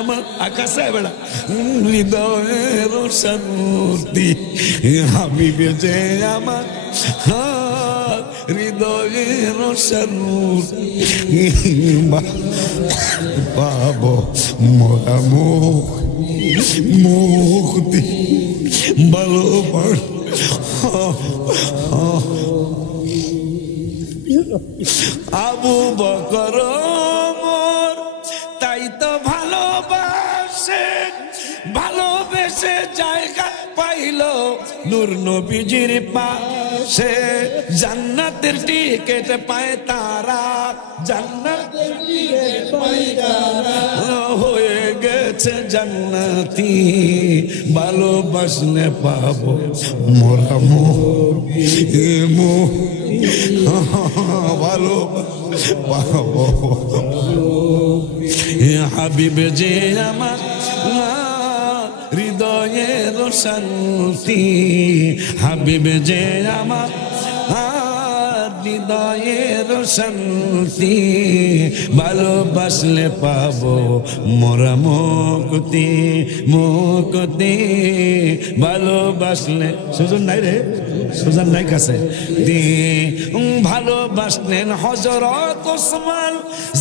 আমার আকাশে বেড়া হৃদয়ের শান্তি হাবিবে যে আমার হৃদয়ের শান্তি পাবো মোরা মুক্তি ভালোবাস আবু বকর তাই তো ভালোবেসে জায়গা পাইল নূর নবীজির পাশে জান্নাতের টিকেট পায় তারা জান্নাতের টিকেট পায় তারা হয়ে গেছে জান্নাতি ভালোবাসলে পাবো মোরা ভালো পাবো হাবিবে যে আমার হৃদয়ের শান্তি হাবিবে যে আমার হৃদয়ের শান্তি ভালোবাসলে পাবো মোরা মুক্তি ভালোবাসলে সুজন নাই রে সুজন নাই কাছে ভালোবাসলেন হযরত ওসমান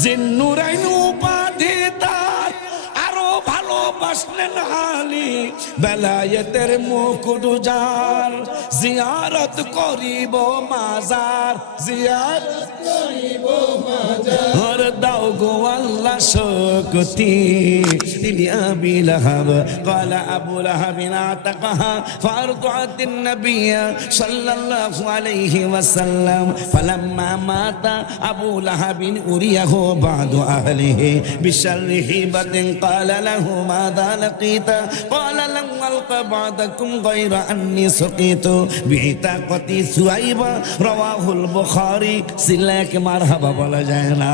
জিন্নুরাইন উপাধি তার আরো ভালোবাসলেন আলী বেলায়েতের মুকুট যার জিয়ারত করিব মাজার জিয়ারত করিব মাজার দাও গো আল্লাহ শক্তি তিনি আবি লাহাব قال ابو لهب اعتقها فارضعت النبي صلى الله عليه وسلم فلما مات ابو لهب اريه بعد اهله بشر هبه قال له ماذا لقيت قال لم الق بعدكم غير اني سقيت بعتاقه ثويب رواه البخاري সিলাক মারহাবা বলা যায় না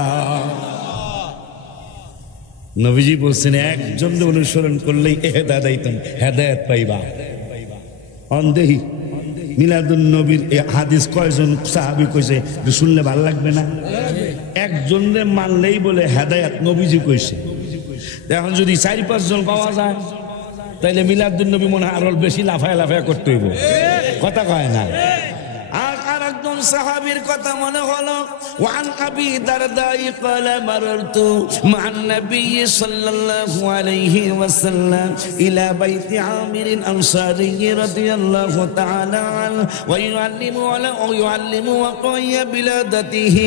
নবীজি বলছেন একজন অনুসরণ করলেই হেদায়েত পাইবা অন্ধেহি মিলাদুন নবীর এই হাদিস কয়জন সাহাবী কইছে শুনলে ভালো লাগবে না একজনের মানলেই বলে হেদায়েত নবীজি কইছে এখন যদি 4-5 জন পাওয়া যায় তাহলে মিলাদুন নবী মনে আরো বেশি লাফায়া করতে হইব কথা কয় না আর একজন সাহাবীর কথা মনে হলো ওয়ান আবি দারদাই قال مررت مع النبي صلى الله عليه وسلم الى بيت عامر الانصاري رضي الله تعالى عنه ويعلم وقي بلادته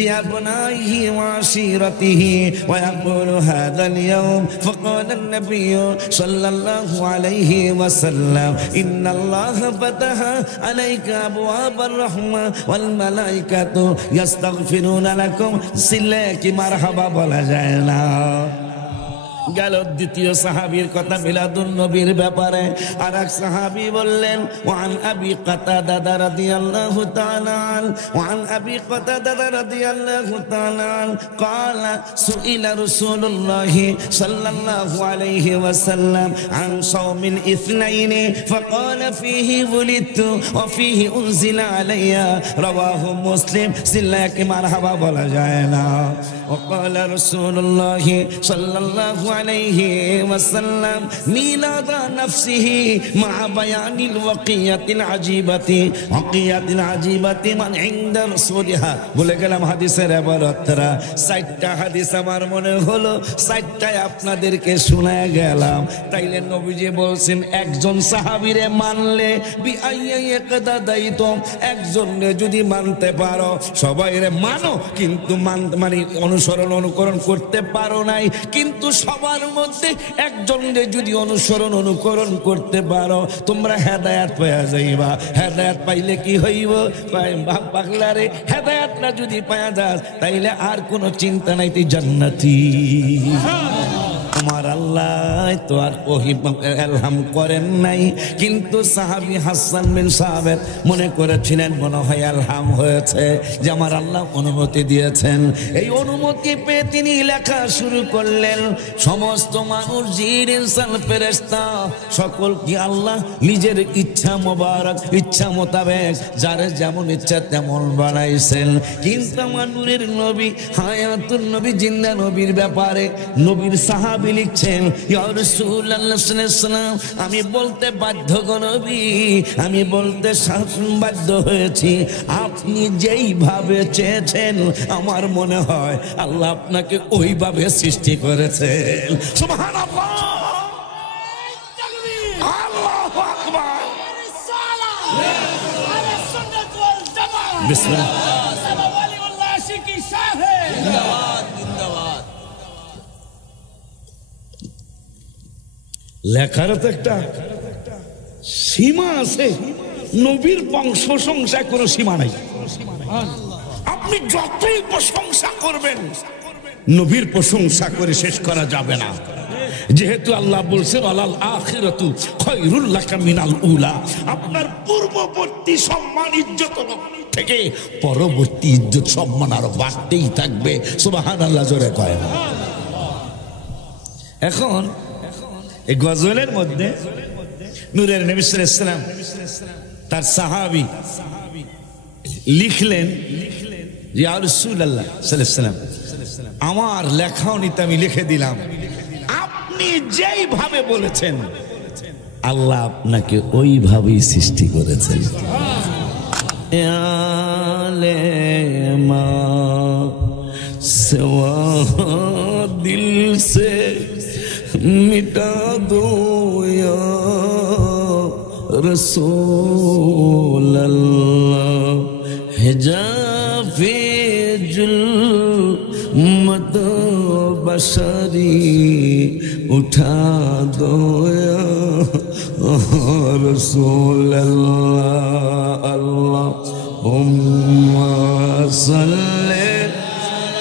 لابنائه وعشيرته ويقول هذا اليوم فقال النبي صلى الله عليه وسلم ان الله فتح عليك ابواب الرحمه والملائكه يستغفرون لكم সিলাক মারহাবা বলা যায় না গেল দ্বিতীয় সাহাবীর কথা মিলাদুন নবীর ব্যাপারে আরেক সাহাবী বললেন ওয়ান আবি কাতাদা রাদিয়াল্লাহু তাআলা ওয়ান আবি কাতাদা রাদিয়াল্লাহু তাআলা قال سئل رسول الله صلى الله عليه وسلم عن صوم الاثنين فقال فيه ولدت وفيه انزل علي رواه مسلم সিলাক মারহাবা বলা যায় না وقال رسول الله صلى الله عليه وسلم ميلاد نفسه مع بيان الوقية العجيبة من عند رسولها বলে গেলাম হাদিসের ইবারতরা 4টা হাদিস আমার মনে হলো 4টায় আপনাদেরকে শোনায় গেলাম তাইলে নবীজি বলছেন একজন সাহাবীরে মানলে বিআইয়াকদাদাইতুম একজনকে যদি মানতে পারো সবাইরে মানো কিন্তু মানে অনুকরণ করতে পারো নাই কিন্তু সবার মধ্যে একজনকে যদি অনুকরণ করতে পারো তোমরা হেদায়েত পাওয়া যাইবা হেদায়েত পাইলে কি হইব কয় বাপ পাগলারে হেদায়েতটা যদি পাওয়া যায় তাইলে আর কোনো চিন্তা নাই তুই জান্নাতি আমার আল্লাহ তো আর ইলহাম করেন নাই কিন্তু সাহাবী হাসান বিন সাবিত মনে করেছিলেন মনে হয় ইলহাম হয়েছে যে আমার আল্লাহ অনুমতি দিয়েছেন এই অনুমতি পেয়ে তিনি লেখা শুরু করলেন সমস্ত মানুষ জিন ইনসান ফেরেশতা সকল কি আল্লাহ নিজের ইচ্ছা মোবারক ইচ্ছা মোতাবেক যার যেমন ইচ্ছা তেমন বানাইছেন কিন্তু আমার নূরের নবী হায়াতুন নবী জিন্দা নবীর ব্যাপারে নবীর সাহাবী লিখছেন, ইয়া রাসূলুল্লাহ সাল্লাল্লাহু আলাইহি ওয়াসাল্লাম, আমি বলতে বাধ্য গো নবী, আমি বলতে বাধ্য হয়েছি, আপনি যেইভাবে চেয়েছেন আমার মনে হয় আল্লাহ আপনাকে ওইভাবে সৃষ্টি করেছেন। সুবহানাল্লাহ, আল্লাহু আকবার। বিসমিল্লাহ। লেখার তো একটা সীমা আছে, নবীর প্রশংসায় কোনো সীমা নাই। আপনি যতই প্রশংসা করবেন নবীর প্রশংসা করে শেষ করা যাবে না, যেহেতু আল্লাহ বলছেন আলাল আখিরাতু খায়রুল লাকা মিনাল উলা, আপনার পূর্ববর্তী সম্মান ইজ্জত থেকে পরবর্তী ইজ্জত সম্মান আরো বাড়তেই থাকবে। সুবহানাল্লাহ জোরে কয় না। এখন এই গজলের মধ্যে নূরের নবী সাল্লাল্লাহু আলাইহি ওয়াসাল্লাম তার সাহাবী লিখলেন, ইয়া রাসূলুল্লাহ সাল্লাল্লাহু আলাইহি ওয়াসাল্লাম, আমার লেখাও নিতে আমি লিখে দিলাম, আপনি যেইভাবে বলেছেন আল্লাহ আপনাকে ওইভাবেই সৃষ্টি করেছেন। মা সেওয়া দিল সে মিটা দো ইয়া রাসূল আল্লাহ, হিজাফে जुल्मत बशरी उठा दो या रसूल अल्लाह, अल्लाहुम्मा सल्ले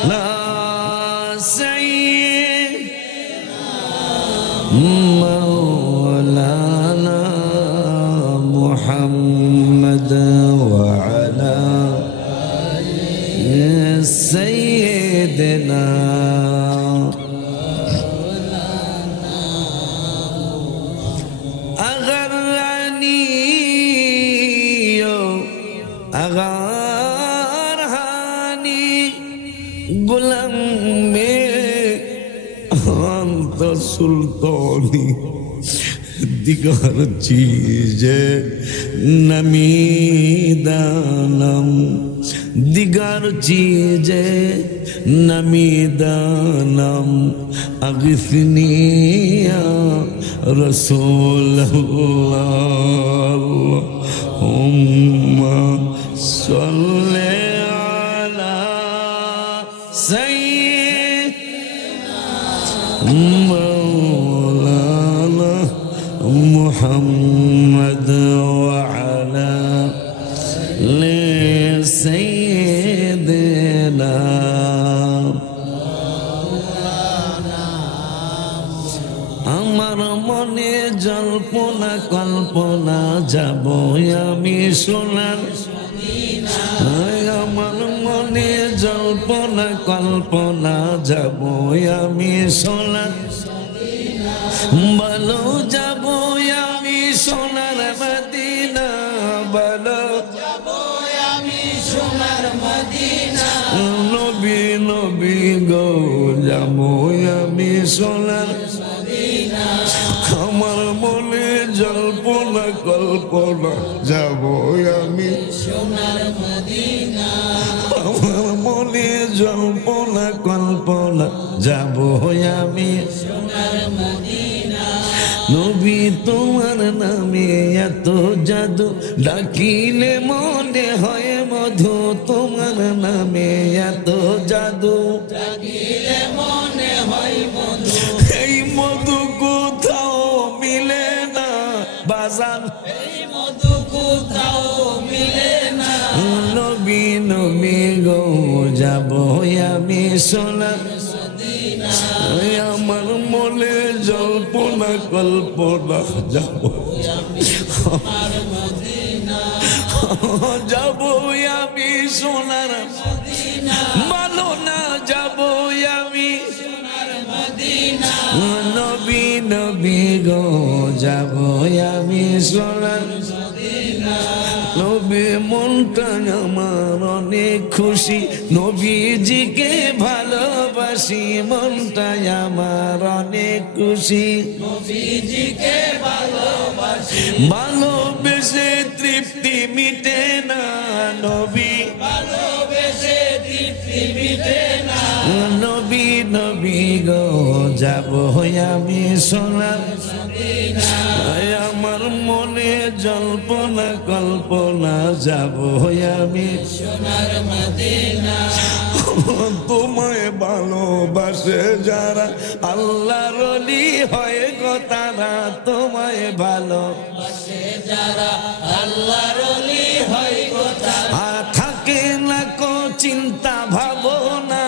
अला सय्यिदिना मौलाना मुहम्मद व अला सय्यिदिना। अगरनी अगरहानी गुलाम में अंत सुल्तानी, दिगर चीज नमीदानम, दिगर चीज नमीदानम, अगिसनी या रसूल अल्लाह, उम्मा सल्ले अला सय्यिदिना मौलाना मुहम्मद व अला सय्यिदिना। আমার মনে জল্পনা কল্পনা যাব আমি সোনার, আমার মনে জল্পনা কল্পনা যাব আমি সোনার, বলো যাব আমি সোনার মদিনা, বলো যাব আমি সোনার মদিনা, নবী নবী গো যাব আমি সোনার মদিনা, আমার মনে জল্পনা কল্পনা যাব আমি সোনার মদিনা, আমার মনে জল্পনা কল্পনা যাব আমি সোনার মদিনা। নবী তোমার নামে এত জাদু, ডাকিলে মনে হয় মধু, তোমার নামে এত জাদু, ডাকিলে মনে হয় মধু, এই মধু কোথাও মিলে না বাজান, এই মধু কোথাও মিলে না। নবী নবী গো যাব আমি সোনার মদিনা, আমার মনে জল্পনা কল্পনা যাব সোনার মদিনা, যাব আমি সোনার মদিনা, বলো না যাব আমি সোনার মদিনা, নবী নবী গো যাব আমি সোনার মদিনা, নবী মন মনটা আমার অনেক খুশি, নবীজিকে ভালোবাসি, মনটা আমার অনেক খুশি, নবীজিকে ভালোবাসি, ভালোবেসে তৃপ্তি মিটে না, নবী ভালোবেসে তৃপ্তি মিটে না, নবী নবী গো যাব আমি সোনার মদিনা, আমার মনে জল্পনা কল্পনা যাব আমি সোনার মদিনা, তোমায় ভালোবাসে যারা আল্লাহর ওলি হয় গো তারা, তোমায় ভালোবাসে যারা আল্লাহর ওলি হয় গো তারা, থাকে না কো চিন্তা ভাবনা,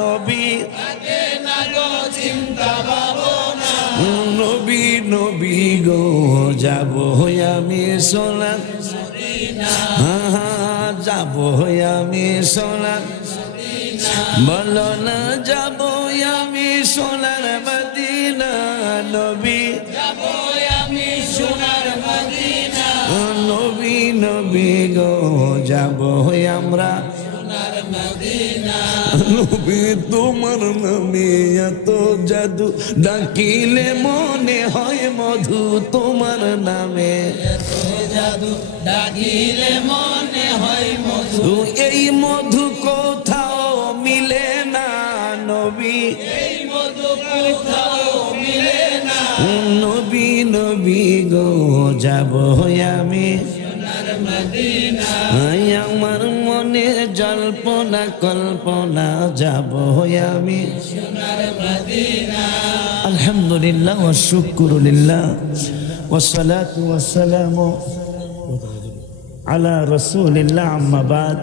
নবী থাকে না কো চিন্তা ভাবনা, নবী নবী গো যাব আমি সোনার মদিনা, যাব আমি সোনার মদিনা, বলো না যাব আমি সোনার মদিনা, নবী যাব আমি সোনার মদিনা, নবী নবী গো যাব আমরা সোনার মদিনা, নবী তোমার নামে এত জাদু, ডাকিলে মনে হয় মধু, তোমার নামে এত জাদু, ডাকিলে মনে হয় মধু, এই মধু কোথাও মিলে না, নবী এই মধু কোথাও মিলে না, নবী নবী গো যাব আমি সোনার মদিনা, আমার মনে জল্পনা কল্পনা যাব আমি সোনার মদিনা। আলহামদুলিল্লাহ ওয়া শুকরুলিল্লাহ ওয়া সালাতু ওয়া সালামু আলা রাসূলিল্লাহ, আম্মা বাদ।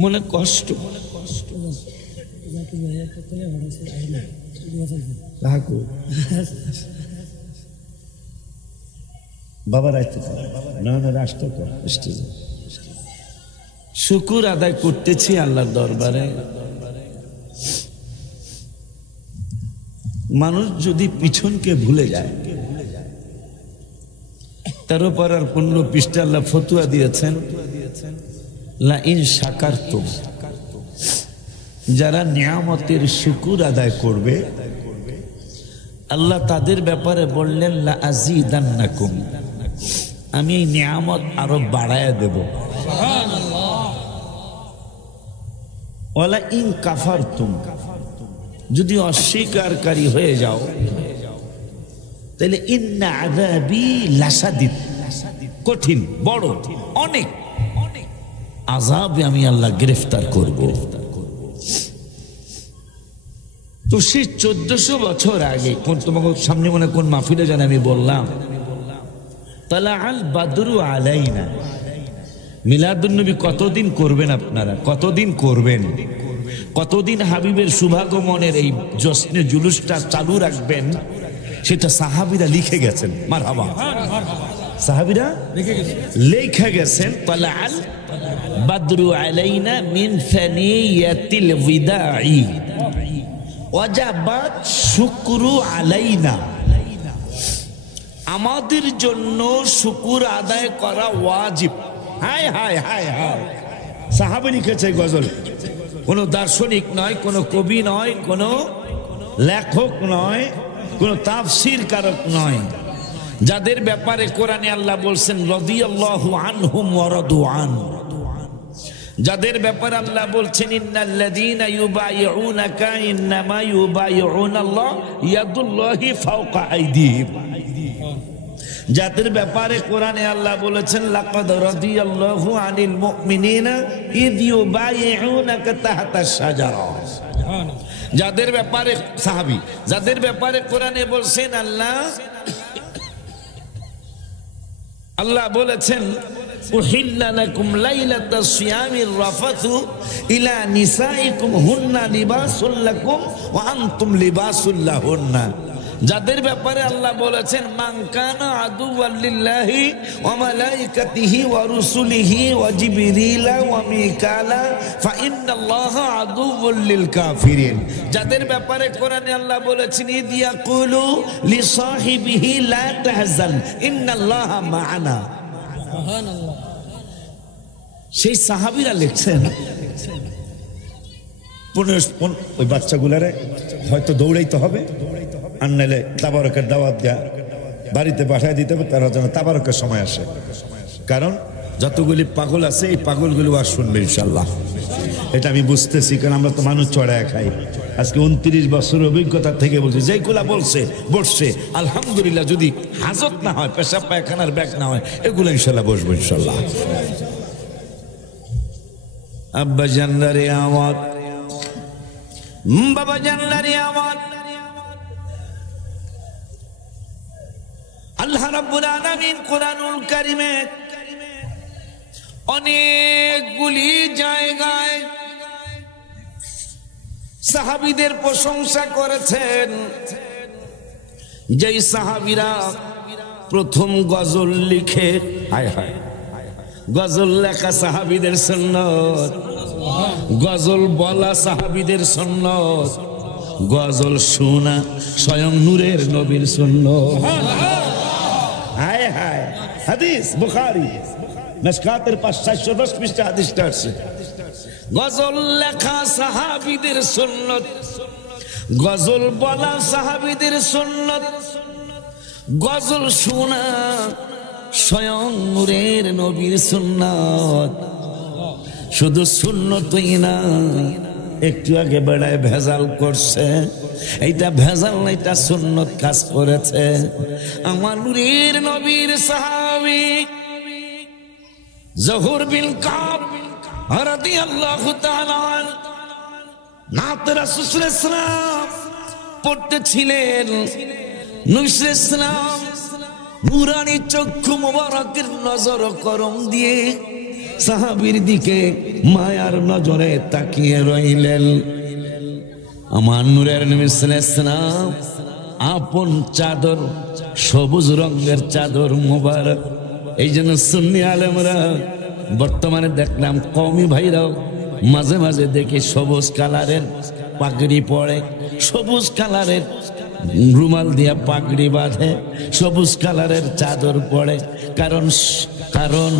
মনে কষ্ট বাবার আসতে না রাষ্ট্র শুকুর আদায় করতেছি আল্লাহর দরবারে। মানুষ যদি পিছনকে ভুলে যায়, 13 পারার 15 পৃষ্ঠা আল্লাহ ফতুয়া দিয়েছেন, লা ইন শাকারতুম, যারা নিয়ামতের শুকুর আদায় করবে আল্লাহ তাদের ব্যাপারে বললেন লা আযীদান্নাকুম, আমি এই নিয়ামত আরো বাড়ায়া দেব। ওয়ালা ইন কাফারতুম, যদি অস্বীকারী হয়ে যাও তাহলে ইন্না আযাবি লাশাদীদ, কঠিন বড় অনেক আযাবে আমি আল্লাহ গ্রেফতার করব। তো সেই 1400 বছর আগে তোমাকে সামনে মনে কোন মাহফিলে জানি আমি বললাম, তালাআল বাদরু আলাইনা, মিলাদুন নবী কতদিন করবেন আপনারা, কতদিন করবেন, কতদিন হাবিবের শুভাগমনের এই জশ্নে জুলুসটা চালু রাখবেন, সেটা সাহাবীরা লিখে গেছেন। মারহাবা, সাহাবীরা লিখে গেছেন। তালাআল বাদরু আলাইনা মিন ফানিয়াতিল বিদাঈ ওয়াজাবাত শুকরু আলাইনা, আমাদের জন্য শুকুর আদায় করা ওয়াজিব। হায় হায় হায় হায়, সাহাবী লিখেছে গজল, কোন দার্শনিক নয়, কোন কবি নয়, কোন লেখক নয়, কোন তাফসীর কারক নয়, যাদের ব্যাপারে কোরআনে আল্লাহ বলছেন রাদিয়াল্লাহু আনহুম ওয়া রাদু আন, যাদের ব্যাপারে আল্লাহ বলছেন ইন্নাল্লাযীনা ইউবাইউনাকা ইন্নামা ইউবাইউনাল্লাহ ইয়াদুল্লাহি ফাওকা আইদিহিম, যাদের ব্যাপারে কোরআনে আল্লাহ বলেছেন লাকাদ রাদিয়াল্লাহু আনিল মুমিনিনা ইয ইউবাইউনাকা তাহতাশ শাজারা, যাদের ব্যাপারে সাহাবী, যাদের ব্যাপারে কোরআনে বলছেন আল্লাহ বলেছেন উহিল্লা লাকুম লাইলাতাস সিয়ামির রাফাতু ইলা নিসাইকুম হুন্না লিবাসুল লাকুম ওয়া আনতুম লিবাসুল লাহুন্না, যাদের ব্যাপারে আল্লাহ বলেছেন মান কানা আদুওয়াল লিল্লাহি ওয়া মালাইকাতিহি ওয়া রুসুলিহি ওয়া জিবরিলা ওয়া মিকালা ফা ইন্নাল্লাহা আদুওয়াল লিল কাফিরিন, যাদের ব্যাপারে কোরআনে আল্লাহ বলেছেন ইদ ইয়াকুলু লিসাহিবিহি লা তাহজান ইন্নাল্লাহা মা'ানা, সুবহানাল্লাহ, সেই সাহাবীরা লিখছেন ওই বাচ্চাগুলারে হয়তো দৌড়াইতে হবে, আর নাইলে তাবারকের দাওয়াত দেয়া বাড়িতে পাঠায় দিতে হবে, তারা যেন তাবারকের সময় আসে। কারণ যতগুলি পাগল আছে এই পাগলগুলো আর শুনবে ইনশাল্লাহ, এটা আমি বুঝতেছি। কারণ আমরা তো মানুষ চড়ায় খাই। আজকে 29 বছর অভিজ্ঞতা থেকে বলছি, যেইগুলা বসছে আলহামদুলিল্লাহ, যদি হাজত না হয়, পেশাব পায়খানার ব্যাগ না হয়, এগুলো ইনশাল্লাহ বসবো ইনশাল্লাহ। আব্বা জান্নারে আমার, বাবা জান্নারে আমার, আল্লাহ রাব্বুল আলামিন কোরআনুল কারীমে অনেকগুলি জায়গায় সাহাবীদের প্রশংসা করেছেন। যেই সাহাবীরা প্রথম গজল লিখে, হায় হায়, গজল লেখা সাহাবীদের সুন্নাত, গজল বলা সাহাবীদের সুন্নাত, গজল শোনা স্বয়ং নূরের নবীর সুন্নাত। হায় হায়, হাদিস বুখারী মিশকাতের 510 পৃষ্ঠা হাদিসটা আছে। গজল লেখা সাহাবীদের সুন্নাত, গজল বলা সাহাবীদের সুন্নাত, গজল শোনা স্বয়ং নূরের নবীর সুন্নাত। শুধু সুন্নতই না, একটু আগে বেড়ায় ভেজাল করছে, এইটা ভেজাল না, এটা সুন্নত কাজ করেছে। আমার নূরের নবীর সাহাবী জহুর বিন কাব রাদিয়াল্লাহু তাআলা নাত রাসূল সাল্লাল্লাহু আলাইহি ওয়াসাল্লাম পড়তেছিলেন। নবী সাল্লাল্লাহু আলাইহি ওয়াসাল্লাম নূরানী চক্ষু মোবারকের নজর করম দিয়ে সাহাবীর দিকে মায়ার নজরে তাকিয়ে রইলেন। আমার নূরের নবী সাল্লাল্লাহু আলাইহি ওয়াসাল্লাম আপন চাদর, সবুজ রঙের চাদর মোবারক। এই জন্য সুন্নি আলেমরা বর্তমানে দেখলাম কওমি ভাইরাও মাঝে মাঝে দেখি সবুজ কালারের পাগড়ি পরে, সবুজ কালারের রুমাল দিয়া পাগড়ি বাঁধে, সবুজ কালারের চাদর পরে। কারণ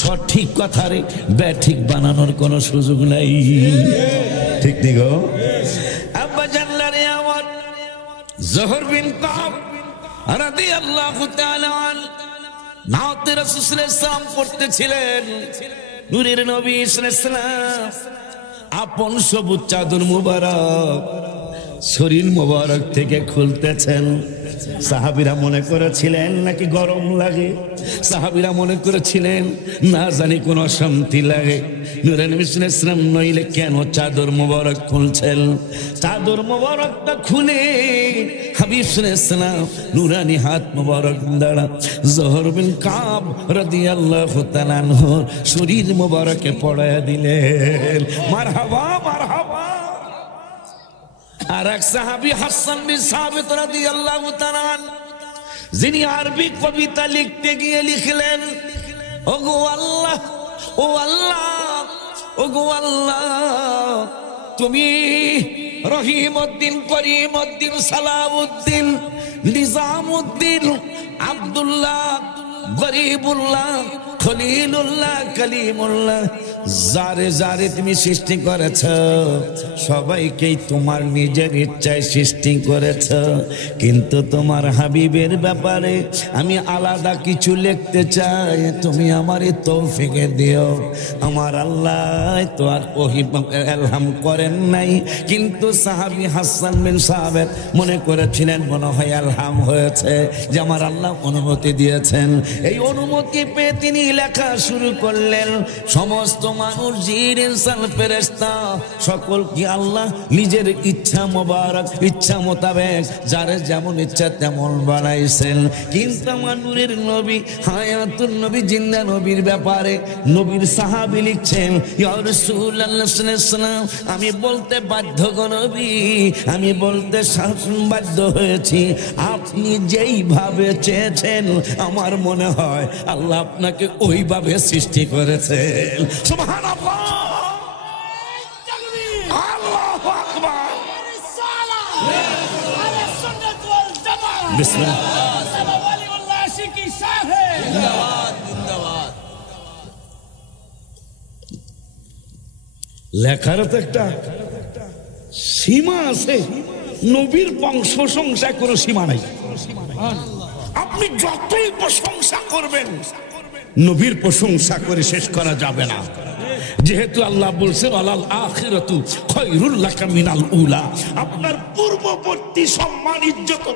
সঠিক কথারে ব্যাঠিক বানানোর কোনো সুযোগ নাই। ঠিক নি গো? আব্বা জানলারে আমার জহর বিন কাব রাদিয়াল্লাহু তাআলা নাতে রাসূল সাল্লাল্লাহু আলাইহি ওয়াসাল্লাম পড়তেছিলেন। নূরের নবী সাল্লাল্লাহু আলাইহি ওয়াসাল্লাম আপন সবুজ চাদর মুবারক শরীর মুবারক থেকে খুলতেছেন। সাহাবীরা মনে করেছিলেন নাকি গরম লাগে, সাহাবীরা মনে করেছিলেন না জানি কোন অশান্তি লাগে। নূরের নবী সাল্লাল্লাহু আলাইহি ওয়াসাল্লাম নইলে কেন চাদর মুবারক খুলছেন? চাদর মুবারকটা খুলে হাবিব সাল্লাল্লাহু আলাইহি ওয়াসাল্লাম নূরানি হাত মুবারক দ্বারা জহর বিন কাব রাদিয়াল্লাহু তাআলা আনহু শরীর মুবারকে পড়ায়া দিলেন। মারহাবা মারহাবা। আর এক সাহাবী হাসান বিন সাবিত রাদিয়াল্লাহু তাআলা যিনি আরবি কবিতা লিখতে গিয়ে লিখলেন, ওগো আল্লাহ, ও আল্লাহ, ওগো আল্লাহ, তুমি রহিমউদ্দিন, করিমউদ্দিন, সালামউদ্দিন, নিজামউদ্দিন, আব্দুল্লাহ, গরিবুল্লাহ, খলিলুল্লাহ, কালিমুল্লাহ, যারে যারে তুমি সৃষ্টি করেছ সবাইকেই তোমার নিজের ইচ্ছায় সৃষ্টি করেছ, কিন্তু তোমার হাবিবের ব্যাপারে আমি আলাদা কিছু লিখতে চাই, তুমি আমার তৌফিক দিও। আমার আল্লাহ তো আর এলহাম করেন নাই, কিন্তু সাহাবী হাসান বিন সাবিত মনে করেছিলেন মনে হয় এলহাম হয়েছে, যে আমার আল্লাহ অনুমতি দিয়েছেন। এই অনুমতি পেয়ে তিনি লেখা শুরু করলেন। সমস্ত মানুষ, জিন, ইনসান, ফেরেশতা সকল কি আল্লাহ নিজের ইচ্ছা মোবারক, ইচ্ছা মোতাবেক যারে যেমন ইচ্ছা তেমন বানাইছেন। কিন্তু আমার নূরের নবী হায়াতুন নবী জিন্দা নবীর ব্যাপারে নবীর সাহাবী লিখছেন, ইয়া রাসূলুল্লাহ সাল্লাল্লাহু আলাইহি ওয়াসাল্লাম, আমি বলতে বাধ্য গো নবী, আমি বলতে বাধ্য হয়েছি, আপনি যেইভাবে চেয়েছেন আমার মনে হয় আল্লাহ আপনাকে ওইভাবে সৃষ্টি করেছেন। সুবহানাল্লাহ, আল্লাহু আকবার, বিসমিল্লাহ। লেখারও তো একটা সীমা আছে। নবীর প্রশংসা কোনো সীমা নাই। আপনি যতই প্রশংসা করবেন নবীর প্রশংসা করে শেষ করা যাবে না। যেহেতু আল্লাহ বলছেন আলাল আখিরাতু খায়রুল লাকা মিনাল উলা, আপনার পূর্ববর্তী সম্মান ইজ্জত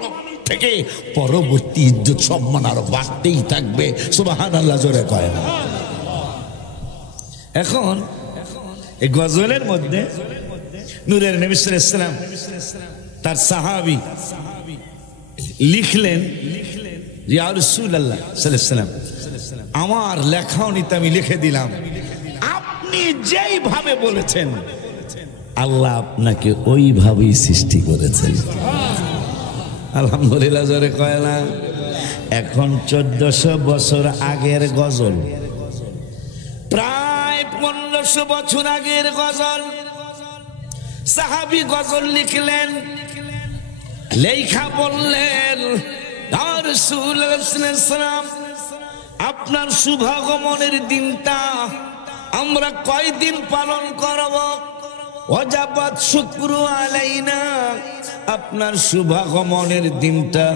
থেকে পরবর্তী ইজ্জত সম্মান আরো বাড়তেই থাকবে। সুবহানাল্লাহ জোরে কয় না। এখন এই গজলের মধ্যে নূরের নবী সাল্লাল্লাহু আলাইহি ওয়াসাল্লাম তার সাহাবী লিখলেন, ইয়া রাসূলুল্লাহ সাল্লাল্লাহু আলাইহি ওয়াসাল্লাম, আমার লেখাও নিতে আমি লিখে দিলাম, আপনি যেইভাবে বলেছেন আল্লাহ আপনাকে ওইভাবেই সৃষ্টি করেছেন। আলহামদুলিল্লাহ জোরে কয় না। এখন 1400 বছর আগের গজল, প্রায় 1500 বছর আগের গজল, সাহাবী গজল লিখলেন, লেখা বললেন ইয়া রাসূলুল্লাহ সাল্লাল্লাহু আলাইহি ওয়াসাল্লাম, আপনার শুভাগমনের দিনটা আমরা কয়দিন পালন করব? ওয়াজাবাত শুকরু আলাইনা, আপনার শুভাগমনের দিনটা,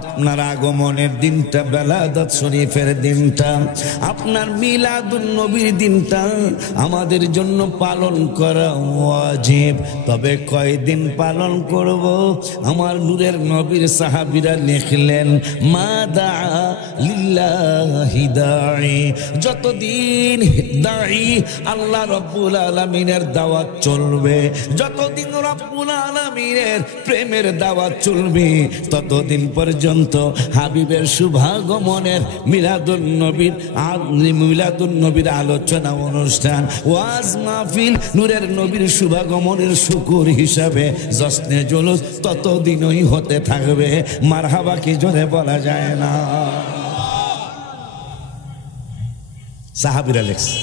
আপনার আগমনের দিনটা, বেলাদাত শরীফের দিনটা, আপনার মিলাদুন নবীর দিনটা আমাদের জন্য পালন করা ওয়াজিব। তবে কয়দিন পালন করব? আমার নূরের নবীর সাহাবীরা লিখলেন, মা দা লিল্লাহি দাঈ, যতদিন দাঈ আল্লাহ রাব্বুল আলামিনের দাওয়াত চলবে, যতদিন রাব্বুল আলামিনের প্রেমের দাওয়াত চলবে, ততদিন পর্যন্ত হাবিবের শুভাগমনের মিলাদুন নবীর আলোচনা অনুষ্ঠান, ওয়াজ মাহফিল, নূরের নবীর শুভাগমনের শুকুর হিসাবে জশ্নে জুলুস ততদিনই হতে থাকবে। মারহাবা কি জোরে বলা যায় না? সাহাবীরা লেখছে।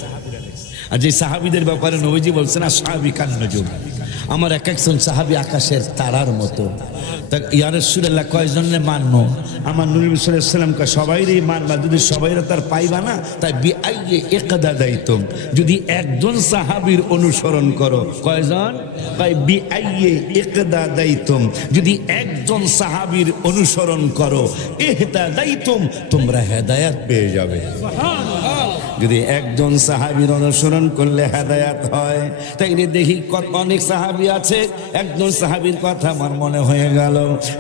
আর যে সাহাবীদের ব্যাপারে নবীজি বলছেন আসহাবী কান্নুজুম, আমার এক একজন সাহাবী আকাশের তারার মতো। তা ইয়া রাসূলুল্লাহ কয়জনে মানবো? আমার নবী সাল্লাল্লাহু আলাইহি ওয়াসাল্লাম কা সবাইরই মানবা, যদি সবাইরা তার পাইবা না, তাই বিআইয়ে ইকদাদাইতুম, যদি একজন সাহাবীর অনুসরণ করো। কয়জন? তাই বিআইয়ে ইকদাদাইতুম, যদি একজন সাহাবীর অনুসরণ করো, ইহতাদাইতুম, তোমরা হেদায়েত পেয়ে যাবে। যদি একজন সাহাবীর অনুসরণ করলে হেদায়েত হয়। তাই দেখি অনেক সাহাবী আছে, একজন সাহাবীর কথা আমার মনে হয়ে গেল।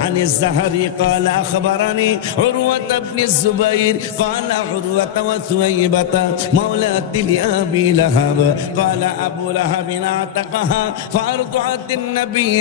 আনিস যাহারি قال اخبرني عروة بن الزبير قال عروة وثويبة مولات لأبي لهب قال أبو لهب اعتقها فأرضعت النبي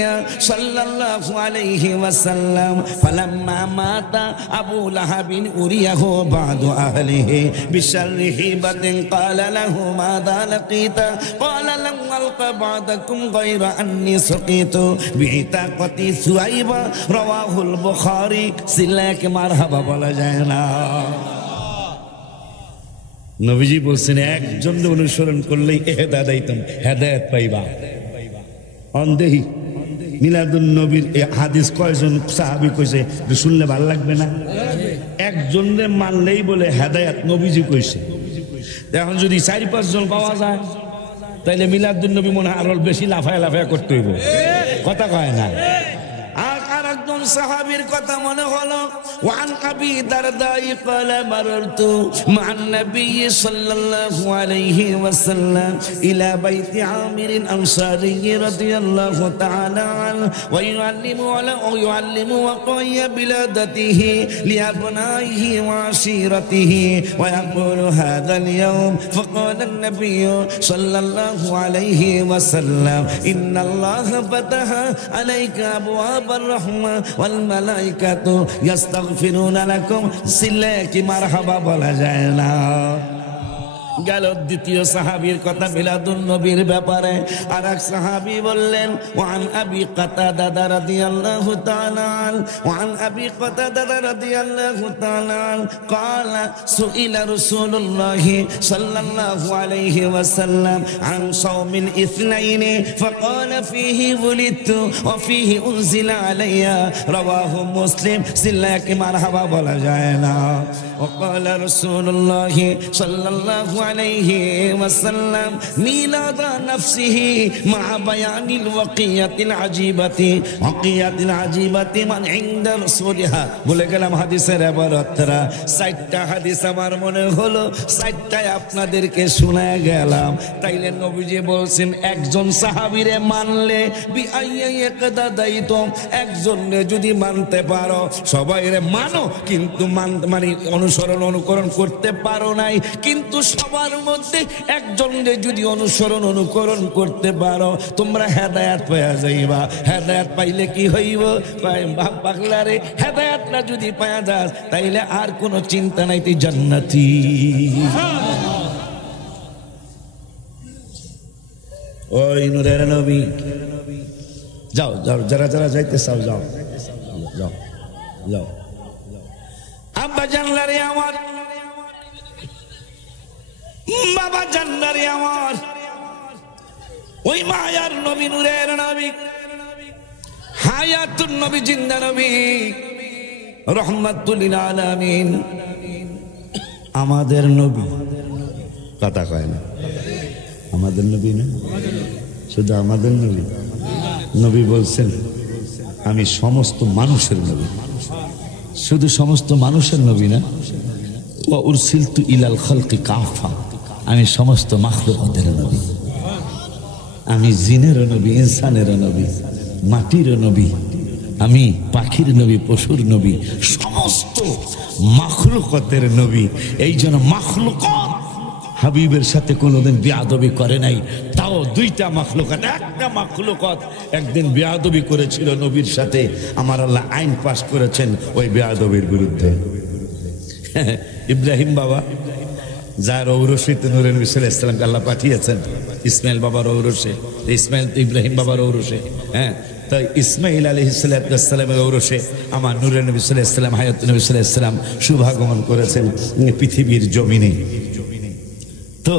صلى الله عليه وسلم فلما مات أبو لهب أريه بعض أهله بشر هبة قال له ماذا لقيت قال لم ألق بعضكم غير أني سقيت بعتاقة ثويبة رواه البخاري। সিল্লাকে মারহাবা বলা যায় না। নবীজি বলছেন একজন অনুসরণ করলেই ইহদাদাইতুম, হেদায়েত পাইবা। অন্ধেহি মিলাদুন নবীর এই হাদিস কয়জন সাহাবী কইছে? শুনলে ভালো লাগবে না? একজনে মানলেই বলে হেদায়েত, নবীজি কইছে। এখন যদি 4-5 জন পাওয়া যায় তাইলে মিলাদুন নবী মনে হয় আরো বেশি লাফায় লাফায় করতে হইব। কথা কয় না? আর একজন সাহাবীর কথা মনে হলো, ওয়ান আবি দারদাই قال مررت مع النبي صلى الله عليه وسلم الى بيت عامر الانصاري رضي الله تعالى عنه ويعلم وقي بلادته لابنائه وعشيرته ويقول هذا اليوم فقال النبي صلى الله عليه وسلم ان الله فتح عليك ابواب الرحمة والملائكة يستغفرون لكم। সিল্লাকি মারহাবা বলা যায় না। গেল দ্বিতীয় সাহাবীর কথা মিলাদুন নবীর ব্যাপারে। আর এক সাহাবী বললেন, ওয়ান আবি কাতাদা রাদিয়াল্লাহু তাআলা আন ওয়ান আবি কাতাদা রাদিয়াল্লাহু তাআলা আন قال سئل رسول الله صلى الله عليه وسلم عن صوم الاثنين فقال فيه ولدت وفيه انزل علي رواه مسلم। সিল্লাকি মারহাবা বলা যায় না। وقال رسول الله صلى الله আলাইহি ওয়াসাল্লাম মিলাদা নাফসিহি মা বায়ানিল ওয়াকিয়াতিল আজিবাতি মান ইনদা রাসূলিহা। বলে গেলাম হাদিসের ইবারতরা, 4টা হাদিস আমার মনে হলো, 4টায় আপনাদেরকে শোনায় গেলাম। তাইলে নবীজি বলছেন একজন সাহাবীরে মানলে একজনে যদি মানতে পারো, সবাইরে মানো কিন্তু মানে অনুসরণ অনুকরণ করতে পারো নাই, কিন্তু সবার মধ্যে একজনে যদি অনুকরণ করতে পারো তোমরা হেদায়েত পাওয়া যাইবা। হেদায়েত পাইলে কি হইব? বাপ পাগলারে হেদায়েত না যদি পাওয়া যায় তাইলে আর কোনো চিন্তা নাই, তুই জান্নাতি। ওই নূরের নবী, যাও যাও, যারা যারা যাইতে চাও যাও যাও যাও। আব্বা জানলারে আমার, বাবা জানলারে আমার, ওই মায়ার নবী, নূরের নবী, হায়াতুন নবী, জিন্দা নবী, রহমাতুল লিল আলামিন, আমাদের নবী। কথা কয় না আমাদের নবী না, শুধু আমাদের নবী। নবী বলছেন আমি সমস্ত মানুষের নবী। শুধু সমস্ত মানুষের নবী না, ওয়া উরসিলতু ইলাল খালকি কাফা, আমি সমস্ত মাখলুকাতের নবী। আমি জিনেরও নবী, ইনসানেরও নবী, মাটিরও নবী, আমি পাখির নবী, পশুর নবী, সমস্ত মাখলুকাতের নবী। এই জন্য মাখলুকাত হাবিবের সাথে কোনোদিন বেয়াদবি করে নাই। তাও 2টা মাখলুকাত, একটা মাখলুকাত একদিন বেয়াদবি করেছিল নবীর সাথে, আমার আল্লাহ আইন পাশ করেছেন ওই বেয়াদবির বিরুদ্ধে। ইব্রাহিম বাবা, যার ঔরসিতে নূরে নবী সাল্লাল্লাহু আলাইহি ওয়াসাল্লামকে আল্লাহ পাঠিয়েছেন, ইসমাইল বাবার ঔরসে, ইসমাইল তো ইব্রাহিম বাবার ঔরসে। হ্যাঁ, তাই ইসমাইল আলাইহিস সালামের ঔরসে আমার নূরে নবী সাল্লাল্লাহু আলাইহি ওয়াসাল্লাম, হায়াতুন নবী সাল্লাল্লাহু আলাইহি ওয়াসাল্লাম শুভাগমন করেছেন পৃথিবীর জমিনে। তো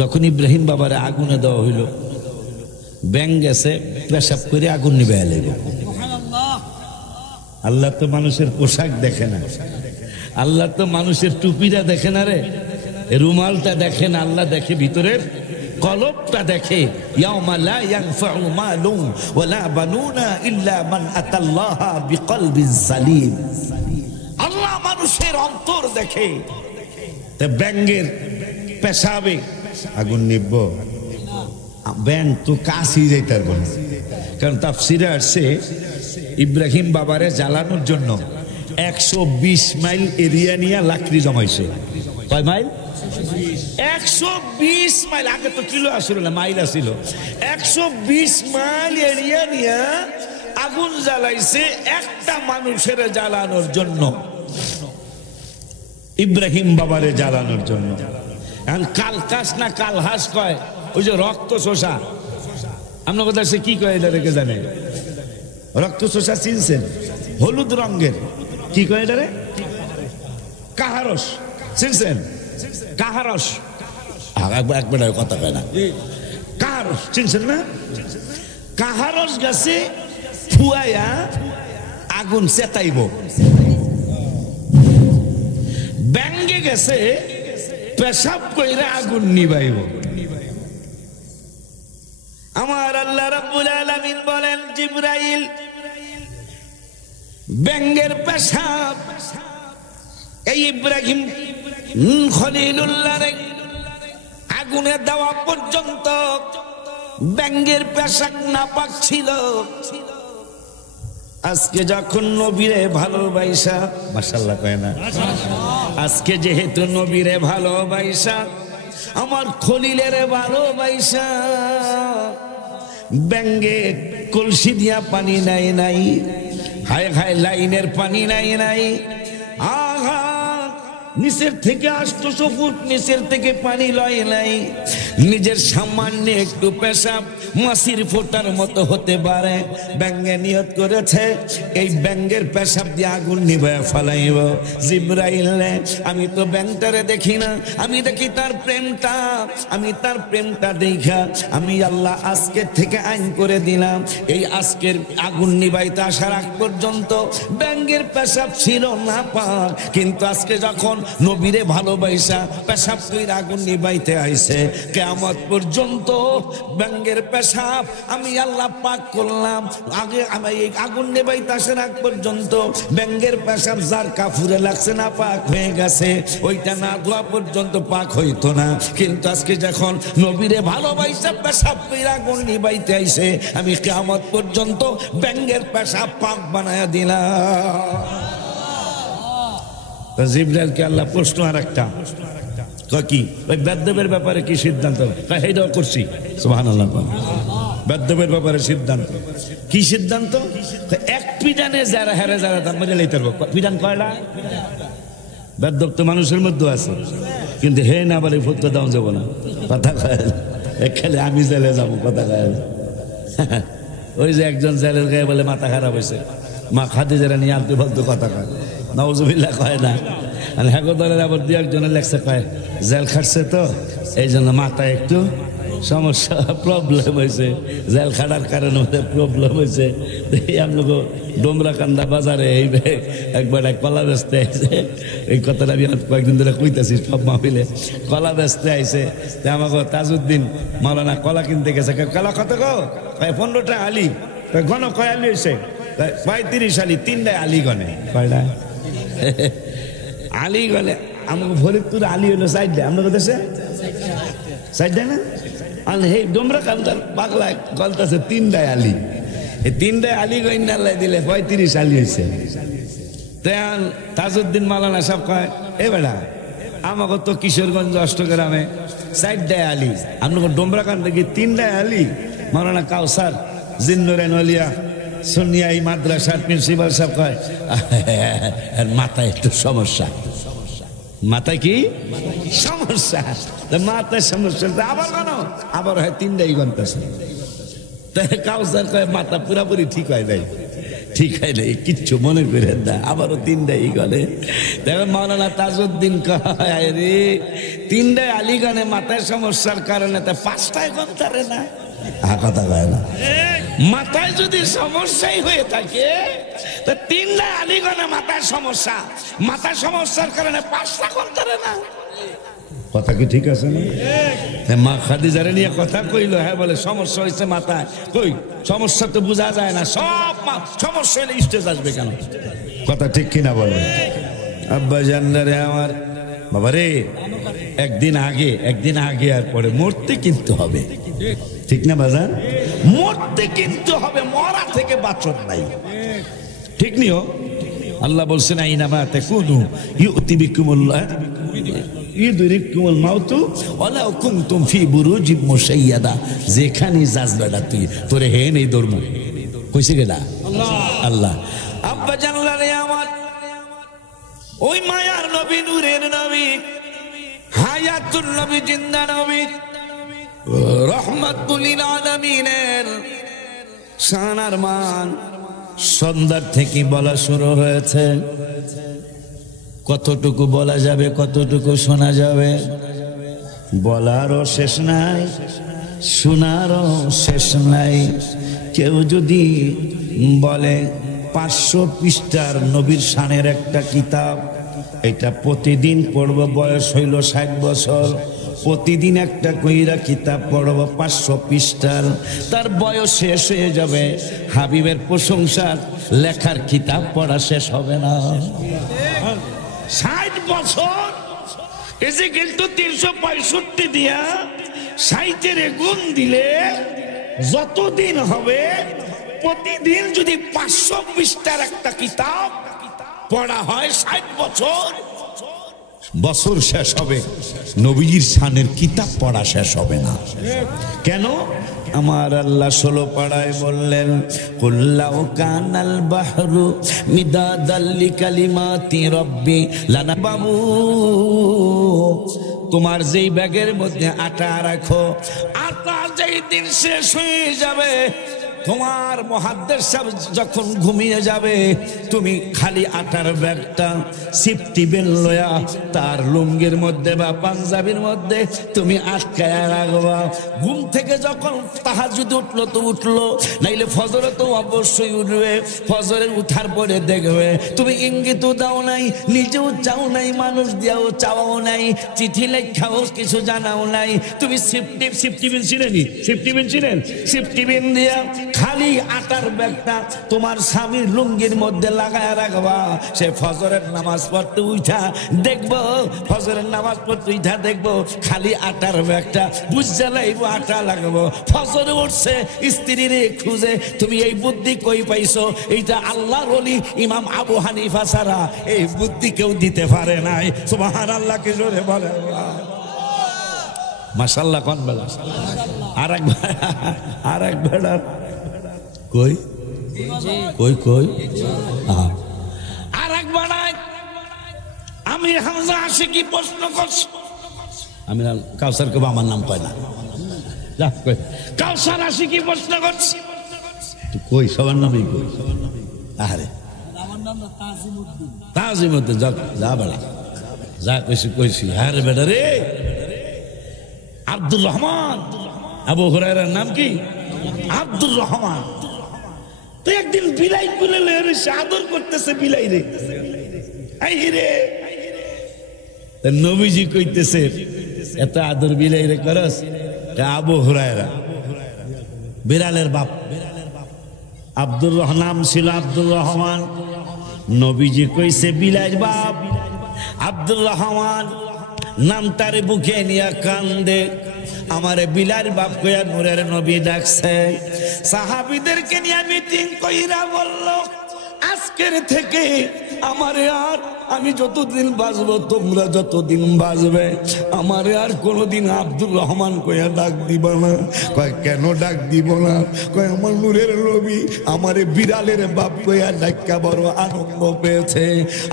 যখন ইব্রাহিম বাবারে আগুনে দেওয়া হইল, ব্যাং গেছে পেশাব করে আগুন নিবে এলে। আল্লাহ তো মানুষের পোশাক দেখে না, আল্লাহ তো মানুষের টুপিটা দেখে না রে, রুমালটা দেখে না, আল্লাহ দেখে ভিতরের কলবটা দেখে। ইয়াউমা লা ইয়ানফাউ মালুন ওয়ালা বানুনা ইল্লা মান আতাল্লাহা বিকলবিন সালিম। আল্লাহ মানুষের অন্তর দেখে। তে ব্যাঙের পেশাবে আগুন নিব, ব্যাং তো কাশি যাইতে পারবো না, কারণ তাফসিরে আসছে ইব্রাহিম বাবারে জ্বালানোর জন্য 120 মাইল এরিয়া নিয়ে লাকড়ি জমাইছে। কয় মাইল? 120 মাইল। আগে তো কিলো আসছিল না, মাইল আসছিল। 120 মাইল এরিয়া নিয়ে আগুন জ্বালাইছে একটা মানুষের জ্বালানোর জন্য, ইব্রাহিম বাবারে জ্বালানোর জন্য। এখন কালকাস না কালহাস কয়, ওই যে রক্ত শোষা, আপনার কথা সে কি কয় এটা রেখে জানে? রক্ত শোষা চিনছেন? হলুদ রঙের কি কয় এটা রে? কাহারস চিনছেন? কাহারস, একবার কথা কয় না, কাহারস চিনছেন না? কাহারস গাছে ফুয়াইয়া আগুন চেতাইব, ব্যাঙ্গে গেছে পেশাব কইরা আগুন নিবাইব। আমার আল্লাহ রাব্বুল আলামিন বলেন, জিবরাইল ব্যাঙ্গের পেশাব এই ইব্রাহিম খলিলুল্লাহ আগুনে দেওয়া পর্যন্ত ব্যাঙ্গের পেশাব নাপাক ছিল। আজকে যখন নবীরে ভালোবাসা, মাশাআল্লাহ কয় না, আজকে যেহেতু নবীরে ভালোবাসা, আমার খলিলের ভালোবাসা, ব্যাঙ্গে কলসি দিয়া পানি নাই নাই, হায় হায় লাইনের পানি নাই নাই, আহা নিচের থেকে 800 ফুট নিচের থেকে পানি লয় নাই, নিজের সামান্য একটু পেশাব মাছির ফোটার মতো হতে পারে। ব্যাঙ্গে নিয়ত করেছে এই ব্যাঙ্গের পেশাব দিয়ে আগুন নিভায়া ফেলাইব। জিবরাইল আমি তো ব্যাংটারে দেখি না, আমি দেখি তার প্রেমটা, আমি তার প্রেমটা দেখা আমি আল্লাহ আজকের থেকে আইন করে দিলাম, এই আজকের আগুন নিভাইতে আসার আগ পর্যন্ত ব্যাঙ্গের পেশাব ছিল না পাক, কিন্তু আজকে যখন নবীরে ভালোবাসা পেশাব কইরা আগুন নিবাইতে আইছে, কিয়ামত পর্যন্ত ব্যঙ্গের পেশাব আমি আল্লাহ পাক করলাম। আগে আমি এই আগুন নিবাইতে আসেন আগ পর্যন্ত ব্যঙ্গের পেশাব যার কাফুরে লাগছে না পাক হয়ে গেছে, ওইটা না ধোয়া পর্যন্ত পাক হইতো না। কিন্তু আজকে যখন নবীরে ভালোবাসা পেশাব কইরা আগুন নিবাইতে আইছে, আমি কিয়ামত পর্যন্ত ব্যঙ্গের পেশাব পাক বানায়া দিলাম। জিবরাইলকে আল্লাহ প্রশ্ন আর একটা কি, ওই বেদবের ব্যাপারে কি সিদ্ধান্ত? এইটাও করছি, সুবহানাল্লাহ। বেদবের ব্যাপারে সিদ্ধান্ত কি? সিদ্ধান্ত এক পিডানে যারা হেরে যারা তার মধ্যে লইতে পারবো। পিডান কয়লা? বেদব তো মানুষের মধ্যে আছে, কিন্তু হে না বলে ফুটতে দাও যাবো না, কথা কয় খেলে আমি জেলে যাবো, কথা কয়। ওই যে একজন জেলের গায়ে বলে মাথা খারাপ হয়েছে, মা খাদিজারা নিয়ে আলতু ফালতু কথা কয়, নাউজুবিল্লাহ কয় না। আর হ্যাঁ দলের আবার দু একজনের লেখছে কয় জেল খাটছে তো এই জন্য মাথায় একটু সমস্যা, প্রবলেম হয়েছে, জেল খাটার কারণে প্রবলেম হয়েছে। আপনাকে ডোমরাকান্দা বাজারে এই একবার এক কলা বেচতে আইছে, এই কথাটা আমি কয়েকদিন ধরে কইতেছি সব মাহফিলে। কলা বেচতে আইছে, আমাকে তাজউদ্দিন মাওলানা কলা কিনতে গেছে, কলা কত গো? 15টা আলি। ঘন কয় আলি হয়েছে? 35 আলি, 3টায় আলি গনে। কয়টা আলি গলে? আমাকে ফরিদপুর আলি হলো 4টা, আপনার দেশে 4টা না? আর হে ডোমরা কান্দার পাগলা গলতাছে 3টায় আলি। এই 3টায় আলি গইনাল্লাই দিলে 35 আলি হয়েছে। তাজউদ্দিন মাওলানা সব কয় এ বেড়া আমাকে তো কিশোরগঞ্জ অষ্টগ্রামে 4টায় আলি, আপনাকে ডোমরা কান্দা কি 3টায় আলি? মাওলানা কাউসার জিন্নুরাইন ওলিয়া সুন্নিয়া এই মাদ্রাসার প্রিন্সিপাল সাহেব কয় মাথায় একটু সমস্যা। মাথায় কি সমস্যা? মাথায় সমস্যা আবার কেন? আবার হয় 3টাই গন্তাছে। তাই কাউসার কয় মাথা পুরাপুরি ঠিক হয় নাই, ঠিক হয় নাই, কিচ্ছু মনে করে না, আবারও 3টাই গলে। দেখেন মাওলানা তাজউদ্দিন কয় রে 3টায় আলিগণে মাথায় সমস্যার কারণে তা 5টায় গন্তারে না, কথা কয় না। মাথায় যদি সমস্যাই হয়ে থাকে তো 3টায় আলিগণে মাথায় সমস্যা, মাথায় সমস্যার কারণে 5টা গন্তারে না, কথা কি ঠিক আছে না? মা খাদিজারে নিয়ে কথা কইলো, হ্যাঁ বলে সমস্যা হয়েছে মাথায়। কই সমস্যা তো বোঝা যায় না, সব সমস্যা হলে স্টেজ আসবে কেন? কথা ঠিক কিনা বলে? আব্বা জান্নারে আমার বাবা রে, একদিন আগে আর পরে মরতে কিন্তু হবে, ঠিক না বাজার? মরতে কিন্তু হবে, মরা থেকে বাঁচত নাই, ঠিক নিও। আল্লাহ বলছেন আইনামা তাকুনু ইউতি বিকুমুল্লাহ ইউদরিকুমুল মাউতু ওয়ালাউ কুনতুম ফি বুরুজিম মুশাইয়াদা। যেখানে যাস বেটা তুই তোরে হে নেই ধর্ম কইছে গেলা আল্লাহ। আব্বা জানলারে আমার ওই মায়ার নবী, নূরের নবী, হায়াতুন নবী, জিন্দা নবী, রহমাতুল লিল আলামিনের শানার মান সন্ধ্যার থেকে বলা শুরু হয়েছে। কতটুকু বলা যাবে, কতটুকু শোনা যাবে, বলারও শেষ নাই, শোনারও শেষ নাই। কেউ যদি বলে 500 পৃষ্ঠার নবীর শানের একটা কিতাব, এটা প্রতিদিন পড়ব, বয়স হইল 60 বছর, প্রতিদিন একটা কইরা কিতাব পড়ব 500 পৃষ্ঠার, তার বয়স শেষ হয়ে যাবে, হাবিবের প্রশংসার লেখার কিতাব পড়া শেষ হবে না। 60 বছর এসে কিন্তু 365 দিয়া 60-এর গুণ দিলে যতদিন হবে, প্রতিদিন যদি 500 পৃষ্ঠার একটা কিতাব পড়া হয় 60 বছর, বছর শেষ হবে, নবীজির শানের কিতাব পড়া শেষ হবে না। কেন? আমার আল্লাহ 16 পাড়ায় বললেন কুল্লাউ কানাল বাহরু মিদাদাল লিকালিমাতি রব্বি লানা। বাবু তোমার যেই ব্যাগের মধ্যে আটা রাখো, আটা যেই দিন শেষ হয়ে যাবে, তোমার মুহাদ্দিস সাহেব যখন ঘুমিয়ে যাবে তুমি খালি আটার ব্যাগটা সিফটি বেল লয়া তার লুঙ্গির মধ্যে বা পাঞ্জাবির মধ্যে তুমি আটকায়া রাখবা। ঘুম থেকে যখন তাহাজ্জুদ উঠলো তো উঠলো, নাইলে ফজরে তো অবশ্যই উঠবে। ফজরের উঠার পরে দেখবে তুমি ইঙ্গিতও দাও নাই, নিজেও চাও নাই, মানুষ দিয়াও চাওয়াও নাই, চিঠি লেখাও কিছু জানাও নাই। তুমি সিফটি বিন ছিলেনি, সিফটি বিন ছিলেন, সিফটি বিন দিয়া খালি আটার ব্যাগটা তোমার স্বামীর লুঙ্গির মধ্যে লাগায় রাখবা। সে ফজরের নামাজ পড়তে উঠা দেখবো, ফজরের নামাজ পড়তে উঠা দেখবো খালি আটার ব্যাগটা বুঝতে লাইব আটা লাগবো। ফজরে উঠছে স্ত্রীর খুঁজে, তুমি এই বুদ্ধি কই পাইছো? এইটা আল্লাহর ওলি ইমাম আবু হানিফা ছাড়া এই বুদ্ধি কেউ দিতে পারে নাই। সুবহানাল্লাহ কে জোরে বলে মাশাআল্লাহ। কোন বেলা আর এক বেলা কই কই কই আর এক বেলায় আমি হামজা আশিকি প্রশ্ন করছি। আমি কাউসার কেউ আমার নাম কয় না, কাউসার আশিকি প্রশ্ন করছি কই সবার নামই কই। আরে তাজিমউদ্দিন যা বেলা যা কইছি কইছি। আরে বেটা রে আব্দুর রহমান, আবু হুরায়রার নাম কি? আব্দুর রহমান। তো একদিন বিলাই কুলে লয়ে আদর করতেছে বিলাই রে, আই রে নবীজি কইতেছে এত আদর বিলাই রে করস? আবু হুরায়রা বিড়ালের বাপ, আব্দুর রহমান ছিল আব্দুর রহমান। নবীজি কইছে বিলাইর বাপ আব্দুর রহমান, নাম তারে বুকে নিয়া কান্দে। আমারে বিলার বাপ কইয়া নূরের নবী ডাকছে। সাহাবীদেরকে নিয়ে মিটিং কইরা বলল আজকের থেকে আমারে আর আমি যতদিন বাঁচবো তোমরা যতদিন বাঁচবে আমারে আর কোনোদিন আব্দুর রহমান কইয়া ডাক দিবা না। কয় কেন ডাক দিব না? কয় আমার নূরের নবী আমারে বিড়ালের বাপ কইয়া ডাক্কা বড় আনন্দ পেয়েছে।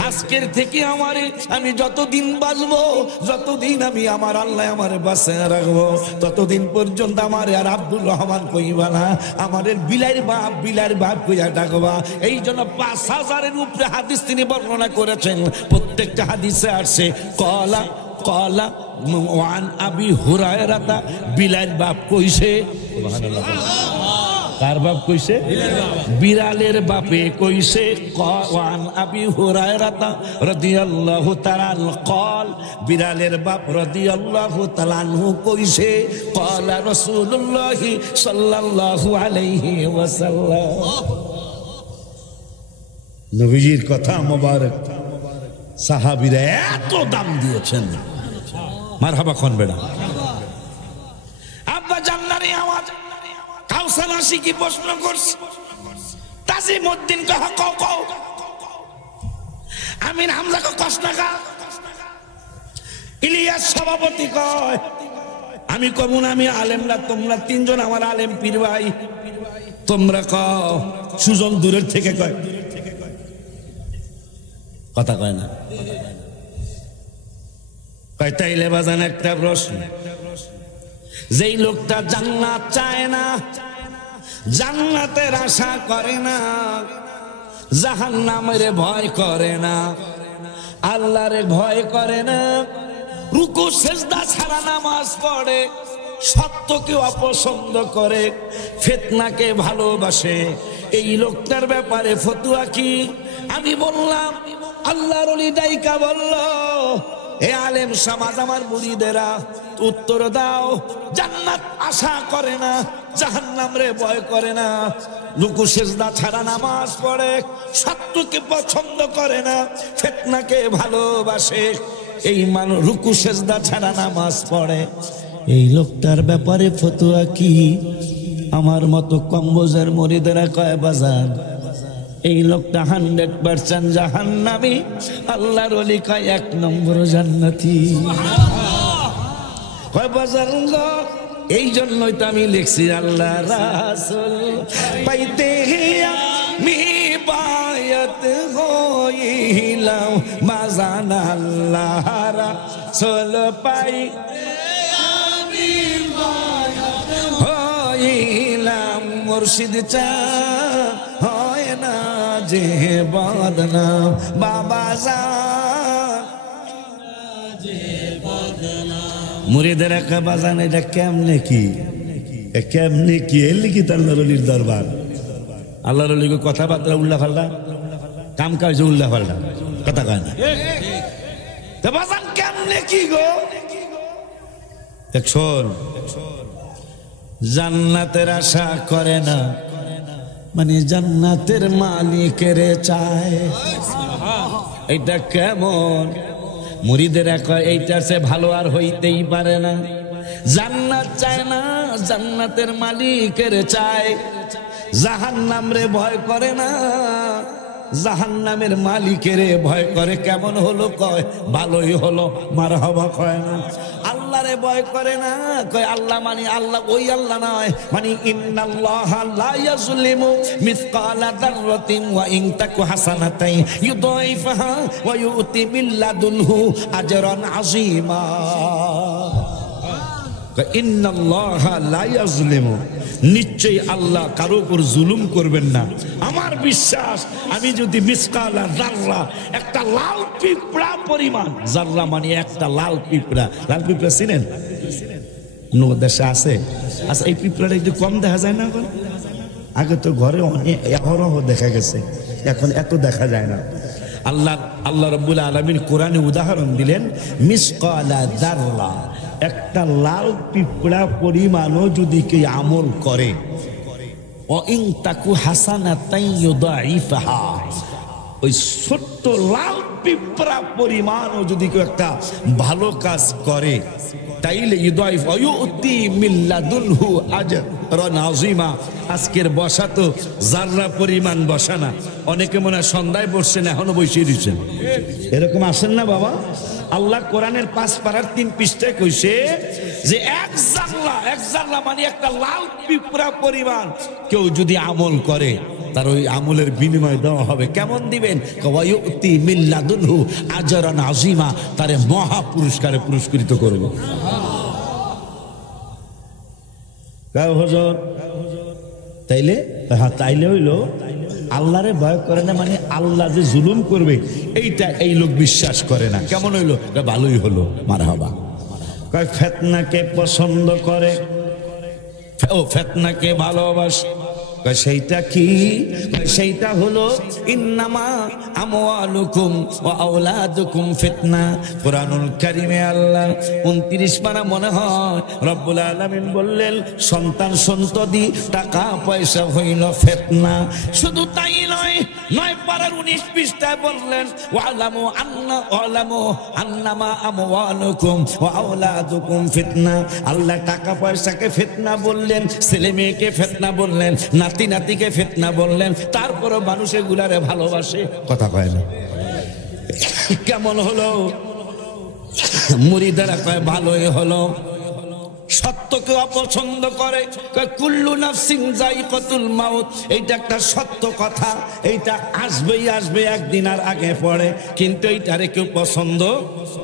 আজকের থেকে আমারে আমি যতদিন বাঁচবো, যতদিন আমি আমার আল্লাহ আমারে বাঁচিয়ে রাখবো, ততদিন পর্যন্ত আমারে আর আব্দুর রহমান কইবা না, আমারে বিলার বাপ কইয়া ডাকবা। এই জন্য 5000-এর উপরে হাদিস তিনি বর্ণনা করেছেন। প্রত্যেকটা হাদিসে আসছে কলা কলা ওয়ান আবি হুরায়রা, বিলাল বাপ কইছে। সুবহানাল্লাহ। কার বাপ কইছে? বিড়ালের বাপে কইছে। ওয়ান আবি হুরায়রা রাদিয়াল্লাহু তাআলা কল, বিড়ালের বাপ রাদিয়াল্লাহু তাআলা আনহু কইছে ক্বালা রাসূলুল্লাহ সাল্লাল্লাহু আলাইহি ওয়াসাল্লাম। নবীজির কথা মোবারক সাহাবীরা এত দাম দিয়েছেন। মারহাবা কোন বেড়া আব্বা জান্নারি আওয়াজ কাউসার আশিকি প্রশ্ন করছে। তাজিমউদ্দিন কহ কও কও আমিন হামজা কো কষ্টকা। ইলিয়াস সভাপতি কয় আমি কমুন আমি আলেম না, তোমরা তিনজন আমার আলেম পীর ভাই, তোমরা কও। সুজন দূরের থেকে কয়, কথা কয় না। কয় তাইলে বাজান একটা প্রশ্ন, যেই লোকটা জান্নাত চায় না, জান্নাতের আশা করে না, জাহান্নামের ভয় করে না, আল্লাহরে ভয় করে না, রুকু সেজদা ছাড়া নামাজ পড়ে, সত্যকে অপছন্দ করে, ফিতনাকে ভালোবাসে, এই লোকটার ব্যাপারে ফতোয়া কি? আমি বললাম আল্লাহর ওলি ডাইকা বলল হে আলেম সমাজ আমার মুরিদেরা উত্তর দাও, জান্নাত আশা করে না, জাহান্নামরে ভয় করে না, রুকু সেজদা ছাড়া নামাজ পড়ে, সত্যকে পছন্দ করে না, ফিতনাকে ভালোবাসে, এই মানুষ রুকু সেজদা ছাড়া নামাজ পড়ে, এই লোকটার ব্যাপারে ফতোয়া কি? আমার মতো কম্বোজের মুরিদেরা কয় বাজার এই লোকটা 100% জাহান্নামী, আল্লাহর ওলি কয় 1 নম্বর জান্নাতি। কয় বাজার এই জন্যই তো আমি লিখছি আল্লাহ রাসূল পাইতে আমি বায়াত হইলাম, বাজান আল্লাহ রাসূল পাইতে আমি বায়াত হইলাম, ও মুর্শিদ চা হয় না যে বদনাম বাবা জান মুরিদের একটা বাজান এটা কেমনে কি কেমনে কি এর লিখি আল্লাহর ওলির দরবার আল্লাহর ওলির কথাবার্তা উল্লা ফাল্লা কাম কাজ উল্লা ফাল্লা কথা কয় না বাজান কেমনে কি গো শোন জান্নাতের আশা করে না মানে জান্নাতের মালিকের চায় এইটা কেমন মুরিদের এইটার সে ভালো আর হইতেই পারে না জান্নাত চায় না জান্নাতের মালিকের চায় জাহান্নাম রে ভয় করে না জাহান্নামের মালিকের ভয় করে কেমন হলো কয় ভালোই হলো মারহাবা কয় না আল্লাহরে ভয় করে না কয় আল্লাহ মানে আল্লাহ ওই আল্লাহ নয় মানে ইন্নাল্লাহা লা ইয়াজলিমু মিসকালা যাররাতিন ওয়া ইন তাকু হাসানাতাই ইউদাইফাহা ওয়া ইউতি মিন লাদুনহু আজরান আযীমা ইন্নাল্লাহা লা ইয়াজলিমু নিশ্চয়ই আল্লাহ কারো উপর জুলুম করবেন না আমার বিশ্বাস আমি যদি মিসকালা যাররা একটা লাল পিঁপড়া পরিমাণ যাররা মানে একটা লাল পিঁপড়া চিনেন অন্য দেশে আছে আচ্ছা এই পিঁপড়াটা একটু কম দেখা যায় না এখন আগে তো ঘরে অনেক অহরহ দেখা গেছে এখন এত দেখা যায় না আল্লাহ রাব্বুল আলামিন কোরআনে উদাহরণ দিলেন মিসকালা যাররা একটা লাল পিঁপড়া পরিমাণও যদি কেউ আমল করে ওই ছোট্ট লাল পিঁপড়া পরিমাণও যদি কেউ একটা ভালো কাজ করে তাইলে আজকের বসা তো জাররা পরিমাণ বসা না অনেকে মনে হয় সন্ধ্যায় বসছেন এখনো বসিয়ে দিচ্ছেন এরকম আসেন না বাবা আল্লাহ কোরআনের 5 পারার 3 পৃষ্ঠায় কইছে যে এক জাররা মানে একটা লাল পিঁপড়া পরিমাণ কেউ যদি আমল করে তার ওই আমলের বিনিময় দেওয়া হবে কেমন দিবেন ওয়ায়ুতি মিন লাদুনহু আজরান আযীমা তারে মহা পুরস্কারে পুরস্কৃত করব কাও হুজুর তাইলে হ্যাঁ তাইলে হইলো আল্লাহরে ভয় করে না মানে আল্লাহ যে জুলুম করবে এইটা এই লোক বিশ্বাস করে না কেমন হইলো ভালোই হলো মারহাবা কয় ফিতনাকে পছন্দ করে ও ফিতনাকে ভালোবাসে সেইটা কি সেইটা হলো ইন্নামা আমওয়ালুকুম ওয়া আওলাদুকুম ফিতনা কুরআনুল কারীমে আল্লাহ 29 পারা মনে হয় রব্বুল আলামিন বললেন সন্তান সন্ততি টাকা পয়সা হইল ফিতনা শুধু তাই নয় 9 পারার 19 পৃষ্ঠায় বললেন ওয়ালামু আন্নামা আমওয়ালুকুম ওয়া আওলাদুকুম ফিতনা আল্লাহ টাকা পয়সাকে ফিতনা বললেন ছেলে মেয়েকে ফিতনা বললেন নাতি নাতিকে ফিতনা বললেন তারপরও মানুষ এগুলারে ভালোবাসে কথা কয় না কেমন হলো মুরিদারা কয় ভালোই হলো সত্যকে অপছন্দ করে কুল্লু নাফসিন যায়িকাতুল মাউত এইটা একটা সত্য কথা এইটা আসবে একদিন আর আগে পড়ে কিন্তু এইটারে কেউ পছন্দ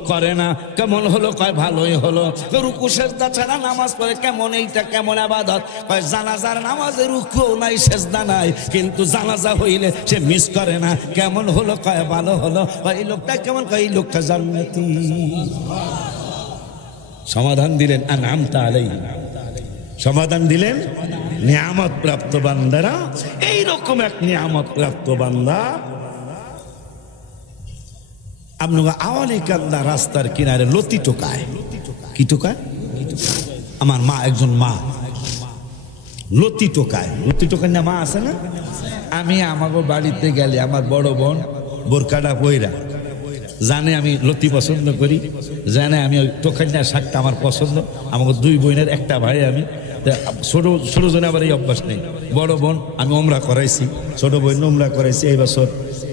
করে না কেমন হলো কয় ভালোই হলো রুকু সেজদা ছাড়া নামাজ পড়ে কেমন এইটা কেমন ইবাদত কয় জানাজার নামাজে রুকু নাই সেজদা নাই কিন্তু জানাজা হইলে সে মিস করে না কেমন হলো কয় ভালো হলো কয় এই লোকটা কেমন কয় এই লোকটা জান্নাতি সমাধান দিলেন আনআমতা আলাইহি সমাধান দিলেন নিয়ামত প্রাপ্ত বান্দারা এইরকম এক নিয়ামত প্রাপ্ত বান্দা আপনার আওয়ালি কান্দা রাস্তার কিনারে লতি টোকায় কি টোকায় আমার মা একজন মা লতি টোকায় না মা আছে না আমি আমাকে বাড়িতে গেলে আমার বড় বোন বোরকাটা পইরা জানে আমি লতি পছন্দ করি জানে আমি ওই টোকাইনা শাকটা আমার পছন্দ আমাকে 2 বোনের একটা ভাই আমি ছোট জনে আবার এই অভ্যাস নেই বড় বোন আমি ওমরা করাইছি ছোট বোন ওমরা করাইছি এই বছর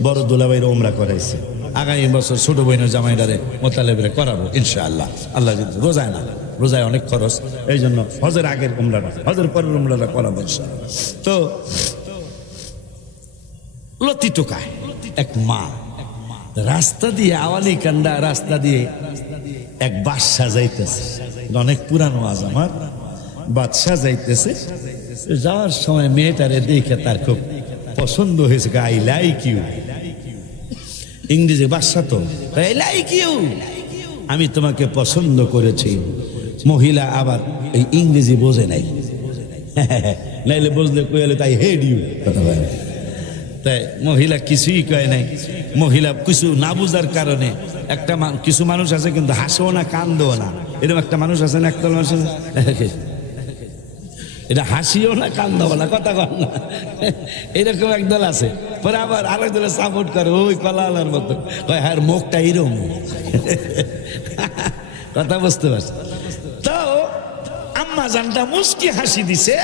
বড় দুলাভাইয়ের ওমরা করাইছি আগামী বছর ছোট বোনের জামাইদারে মোতালেবের করাবো ইনশাআল্লাহ আল্লাহ যদি রোজায় অনেক খরচ এই জন্য হজের আগের ওমরাটা হজের পরের ওমরাটা করাবো তো লতি টোকায় এক মা রাস্তা দিয়ে আওয়ালি কান্দা রাস্তা দিয়ে এক বাদশা যাইতেছে অনেক পুরানো আজ আমার বাদশা যাইতেছে, যাওয়ার সময় মেয়েটারে দেখে তার খুব পছন্দ হয়েছে, আই লাইক ইউ, ইংরেজি বাদশা তো, আই লাইক ইউ, আমি তোমাকে পছন্দ করেছি। মহিলা আবার এই ইংরেজি বোঝে নাই, নাইলে বুঝলে কইলে তাই হেড ইউ কথা বলে, তাই মহিলা কিছুই কয় নাই। মহিলা কিছু না বুঝার কারণে একটা কিছু মানুষ আছে কিন্তু হাসেও না কান্দেও না, এরকম একটা মানুষ আছে না, একটা মানুষ এটা হাসিও না কান্দাও না, কথা কর না, এরকম একদল আছে। পরে আবার আরেক দলে সাপোর্ট করে, ওই কলালার মতো কয় হ্যাঁ মুখটা এরকম, কথা বুঝতে পারছি। তো আম্মা জানটা মুস্কি হাসি দিছে,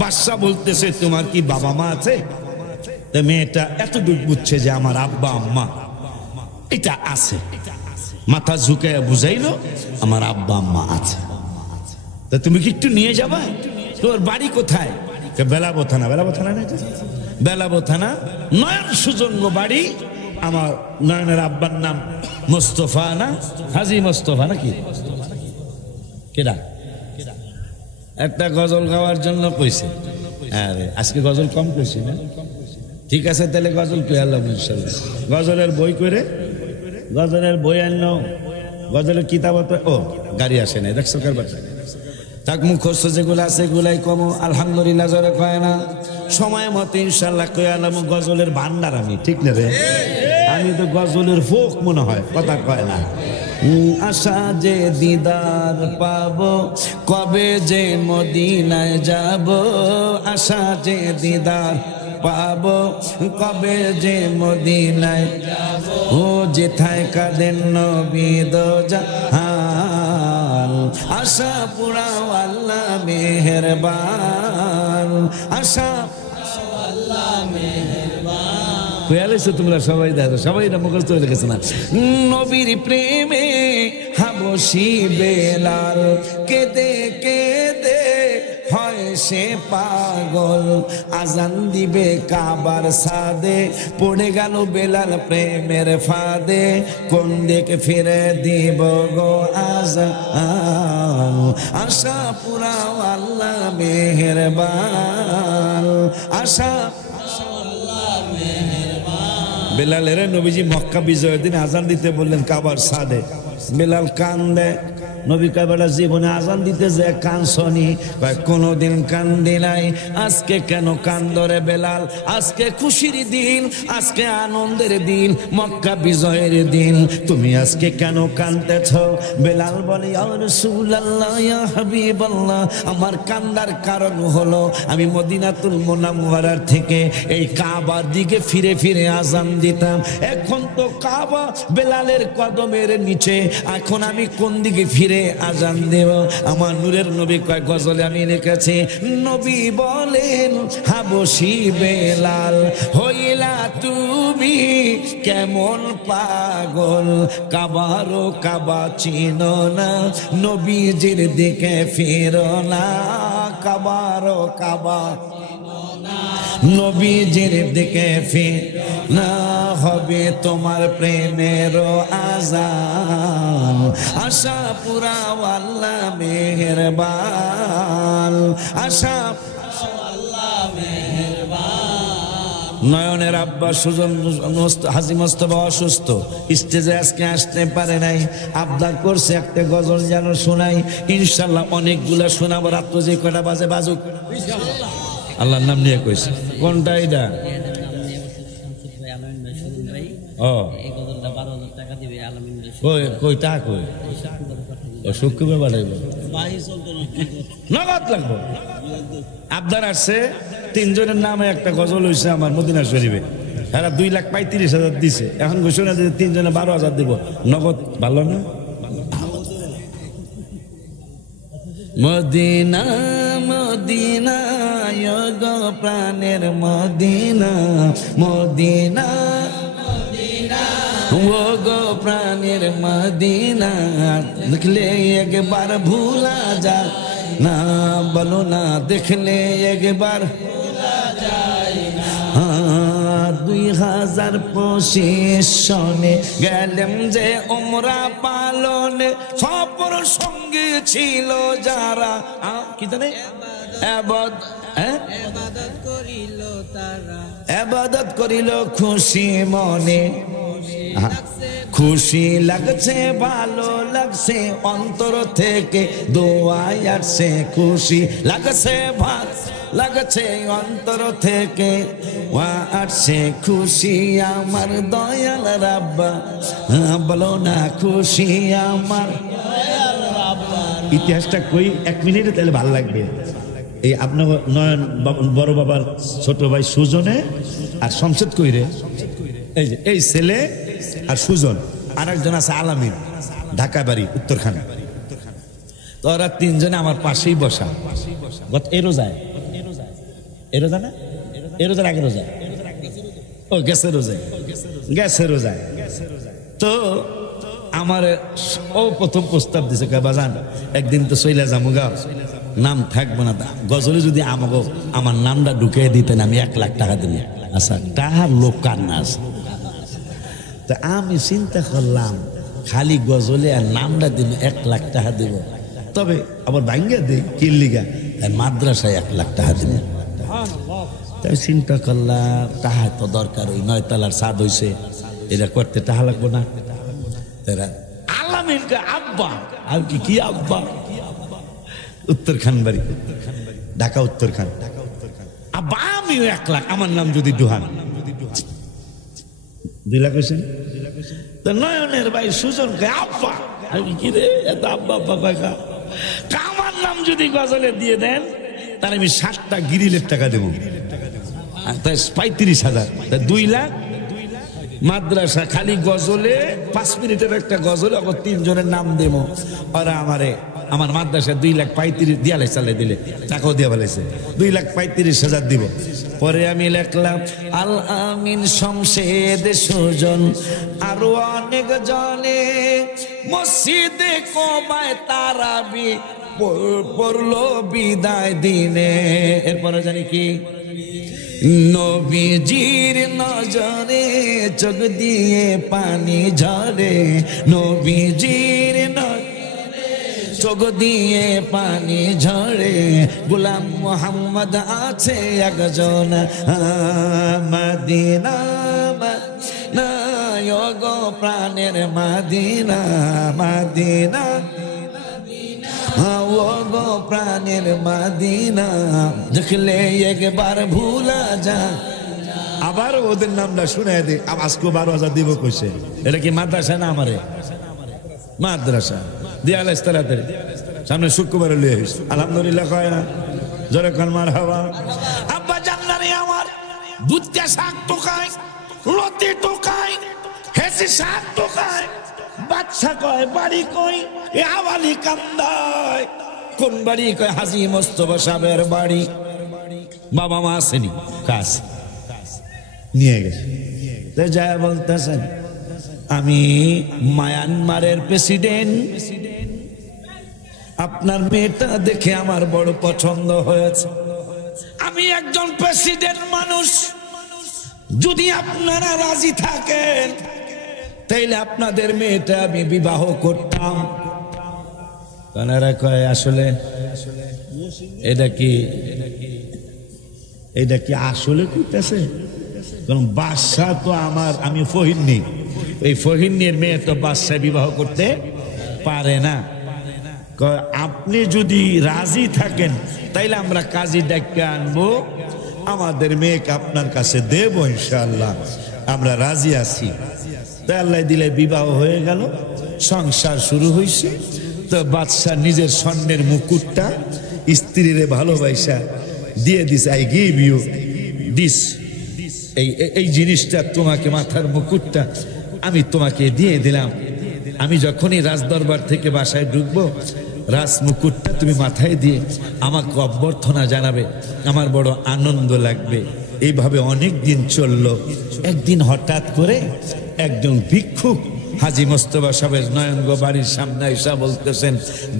বাদশা বলতেছে তোমার কি বাবা মা আছে? মেয়েটা এতটুকু বুঝছে যে আমার আব্বা আম্মা এটা আছে, মাথা ঝুঁকে বুঝাইলো আমার আব্বা আম্মা আছে। তা তুমি কি একটু নিয়ে যাবা? তোর বাড়ি কোথায়? বেলাবো থানা। বেলাবো থানা না, বেলাবো থানা, নয়ন সুজঙ্গ বাড়ি। আমার নয়নের আব্বার নাম মোস্তফা না, হাজি মোস্তফা নাকি কেডা? একটা গজল গাওয়ার জন্য কইছে। আরে আজকে গজল কম কইছি না? ঠিক আছে তাহলে গজল কই আল্লাহ ইনশাআল্লাহ। গজলের বই করে, গজলের বই আনো, গজলের কিতাব, ও গাড়ি আসে না, দেখছো কার বাচ্চা তাক মুখস্থ যেগুলো আছে এগুলাই কম আলহামদুলিল্লাহ জোরে কয় না, সময় মতো ইনশাআল্লাহ কই আলাম। গজলের ভান্ডার আমি, ঠিক না রে? আমি তো গজলের ফোক মনে হয়, কথা কয় না। আশা যে দিদার পাবো, কবে যে মদিনায় যাব, আশা যে দিদার পাবো, কবে যে মদিনায় যাব, ও যেথায় কাঁদেন নবী দো জাহান, আশা পুরাও আল্লাহ মেহেরবান, আশা আল্লাহ মেহেরবান। তোমরা সবাই দেখো, সবাই এটা মুখস্থ হয়ে গেছে না? নবীর প্রেমে হাবশি বেলাল কেঁদে কেঁদে হয় সে পাগল, আজান দিবে কাবার সাদে, পড়ে গেল বেলাল প্রেমের ফাঁদে, কোন দিকে ফিরে দিব গো আজান, আশা পুরাও আল্লাহ মেহেরবান, আশা বেলালের নবীজি মক্কা বিজয়ের দিন আজান দিতে বললেন কাবার সাদে। বেলাল কান্দে, নবী কাবেলা জীবনে আজান দিতে যে কানসনি, কোনদিন কান্দি নাই, আজকে কেন কান্দরে বেলাল? আজকে খুশির দিন, আজকে আনন্দের দিন, মক্কা বিজয়ের দিন, তুমি আজকে কেন কাঁদতেছ? বেলাল বলে ইয়া রাসূলুল্লাহ ইয়া হাবিবাল্লাহ, আমার কান্দার কারণ হলো আমি মদিনাতুল মুনাওয়ারার থেকে এই কাবার দিকে ফিরে ফিরে আজান দিতাম, এখন তো কাবা বেলালের কদমের নিচে, এখন আমি কোন দিকে ফিরে আজান দেব? আমার নূরের নবী কয় গজলে আমি লিখেছি, নবী বলেন হাবশি বেলাল হইলা তুমি কেমন পাগল, কাবারো কাবা চিনো না, নবীজির দিকে ফিরো না, কাবারো কাবা নবীজির দিকে ফিরো না, হবে তোমার প্রেমের আজান, আশা পুরাও আল্লাহ মেহেরবান, আশা আল্লাহ মেহেরবান। নয়নের আব্বা সুজন হাজী মোস্তফা অসুস্থ, স্টেজে আজকে আসতে পারে নাই, আবদার করছে একটা গজল যেন শোনাই। ইনশাল্লাহ অনেকগুলা শোনাবো, রাত্র যে কটা বাজে বাজুক, আল্লাহর নাম নিয়ে কইছে। কোনটা এটা? ও কই টাকা কই? ও শুক্রবার বাড়াইব, নগদ লাগবো। আবদার আসছে, তিনজনের নামে একটা গজল হয়েছে আমার মদিনা শরীফে, এরা 2,35,000 দিছে, এখন ঘোষণা যে তিনজনে 12,000 দিব নগদ। ভালো না? মদিনা মদিনা গো প্রাণের মদিনা, মদিনা ও গো প্রাণের মদিনা, দেখলে একবার ভুলা যায় না, বলো না দেখলে একবার ভুলা যায় না। 2025 সনে গেলেম যে উমরা পালনে, সব অপর সঙ্গে ছিল যারা কি জানে ইবাদত করিল খুশি মনে, খুশি লাগছে ভালো লাগছে অন্তর থেকে দোয়াই আসছে, খুশি লাগছে ভালো লাগছে অন্তর থেকে আসছে, খুশি আমার দয়াল রাব্বা বলো না খুশি আমার। ইতিহাসটা কই 1 মিনিটে তাহলে ভালো লাগবে। এই আপনার নয়ন বড় বাবার ছোট ভাই সুজনে আর শমশেদ কইরে, এই যে এই ছেলে আর সুজন, আর একজন আছে আলামিন, ঢাকা বাড়ি উত্তরখানে। তো ওরা 3 জনে আমার পাশেই বসা। এই রোজায়, এই রোজা না, এই রোজার আগে রোজা, ও গেছে রোজায়, গেছে রোজায়। তো আমার ও প্রথম প্রস্তাব দিছে, বাজান একদিন তো চইলা যামুগা, নাম থাকবো না, গজলে যদি আমাকে আমার নামটা ঢুকিয়ে দিতেন আমি 1 লাখ টাকা দিন। আচ্ছা টাহার লোক কার না আছে। তা আমি চিন্তা করলাম খালি গজলে আর নামটা দিন 1 লাখ টাকা দিব, তবে আবার ভাঙ্গে দিই কিল্লিগা মাদ্রাসায় 1 লাখ টাকা দিব। তাই চিন্তা করলাম টাহা তো দরকার, ওই 9 তলার ছাদ হইছে, এটা করতে টাহা লাগবো না। আলামিনকে আব্বা, আর কি আব্বা, উত্তরখান বাড়ি, ঢাকা উত্তরখান। আব্বা আমিও 1 লাখ, আমার নাম যদি ডুহান 2 লাখ হয়েছেন। তো নয়নের ভাই সুজনকে আব্বা, আমি কি রে এত আব্বা আব্বা কাকা, আমার নাম যদি গজলে দিয়ে দেন তাহলে আমি 7টা গিরিলের টাকা দেবো, 35,000, 2 লাখ। মাদ্রাসা খালি গজলে 5 মিনিটের একটা গজলে আবার 3 জনের নাম দেবো। ওরা আমারে আমার মাদ্রাসা 2,35,000 দিয়ালে চালে দিলে, টাকাও দিয়া ফেলেছে, 2,35,000 দিব। পরে আমি লিখলাম আল আমিন শমশেদ সুজন আরো অনেক জনে মসজিদে কবায় তারাবি পড়লো বিদায় দিনে। এরপরে জানি কি, নবীজির নজরে চোখ দিয়ে পানি ঝরে, নবীজির চোখ দিয়ে পানি ঝরে, গোলাম মোহাম্মদ আছে একজন মদিনা না গো প্রাণের মদিনা, মদিনা ও গো প্রাণের মদিনা, দেখলে একবার ভুলা যা। আবার ওদের নামটা শুনে দে, আজকে 12,000 দিব কইছে। এটা কি মাদ্রাসা না আমারে? মাদ্রাসা দিয়ালে তাড়াতাড়ি সামনে শুক্রবারে লিয়ে আসিস। আলহামদুলিল্লাহ কয় না, জোরে কাল মার হাওয়া। আব্বা জান্নারে আমার দুধটা শাক টোকায়, লতি টোকায়, হেসি শাক টোকায়, বাচ্চা কয় বাড়ি কই, এ আওয়ালি কান্দায়। কোন বাড়ি কয় হাজী মোস্তফা সাহেবের বাড়ি। বাবা মা আসেনি, কাজ নিয়ে গেছে। তো যায় বলতেছেন আমি মায়ানমারের প্রেসিডেন্ট, আপনার মেয়েটা দেখে আমার বড় পছন্দ হয়েছে, আমি একজন প্রেসিডেন্ট মানুষ, যদি আপনারা রাজি থাকেন তাইলে আপনাদের মেয়েটা আমি বিবাহ করতাম। তারা কয় আসলে এটা কি আসলে করতেছে? কারণ বাদশাহ তো আমার, আমি ফহিন্নি, এই ফহিন্নির মেয়ে তো বাদশাহ বিবাহ করতে পারে না। আপনি যদি রাজি থাকেন তাইলে আমরা কাজী ডাক্তার আনবো, আমাদের মেয়েকে আপনার কাছে দেব, ইনশাআল্লাহ আমরা রাজি আছি। তাই আল্লাহ দিলে বিবাহ হয়ে গেল, সংসার শুরু হয়েছে। তো বাদশাহ নিজের স্বর্ণের মুকুটটা স্ত্রীর ভালোবাসা দিয়ে দিছে, আই গিভ ইউ দিস, এই জিনিসটা তোমাকে, মাথার মুকুটটা আমি তোমাকে দিয়ে দিলাম। আমি যখনই রাজদরবার থেকে বাসায় ঢুকবো, রাজ মুকুটটা তুমি মাথায় দিয়ে আমাকে অভ্যর্থনা জানাবে, আমার বড় আনন্দ লাগবে। এইভাবে অনেক দিন চললো। একদিন হঠাৎ করে একজন ভিক্ষুক হাজী মোস্তফা সাহেবের নয়নগ বাড়ির সামনে এসে বলতেছেন,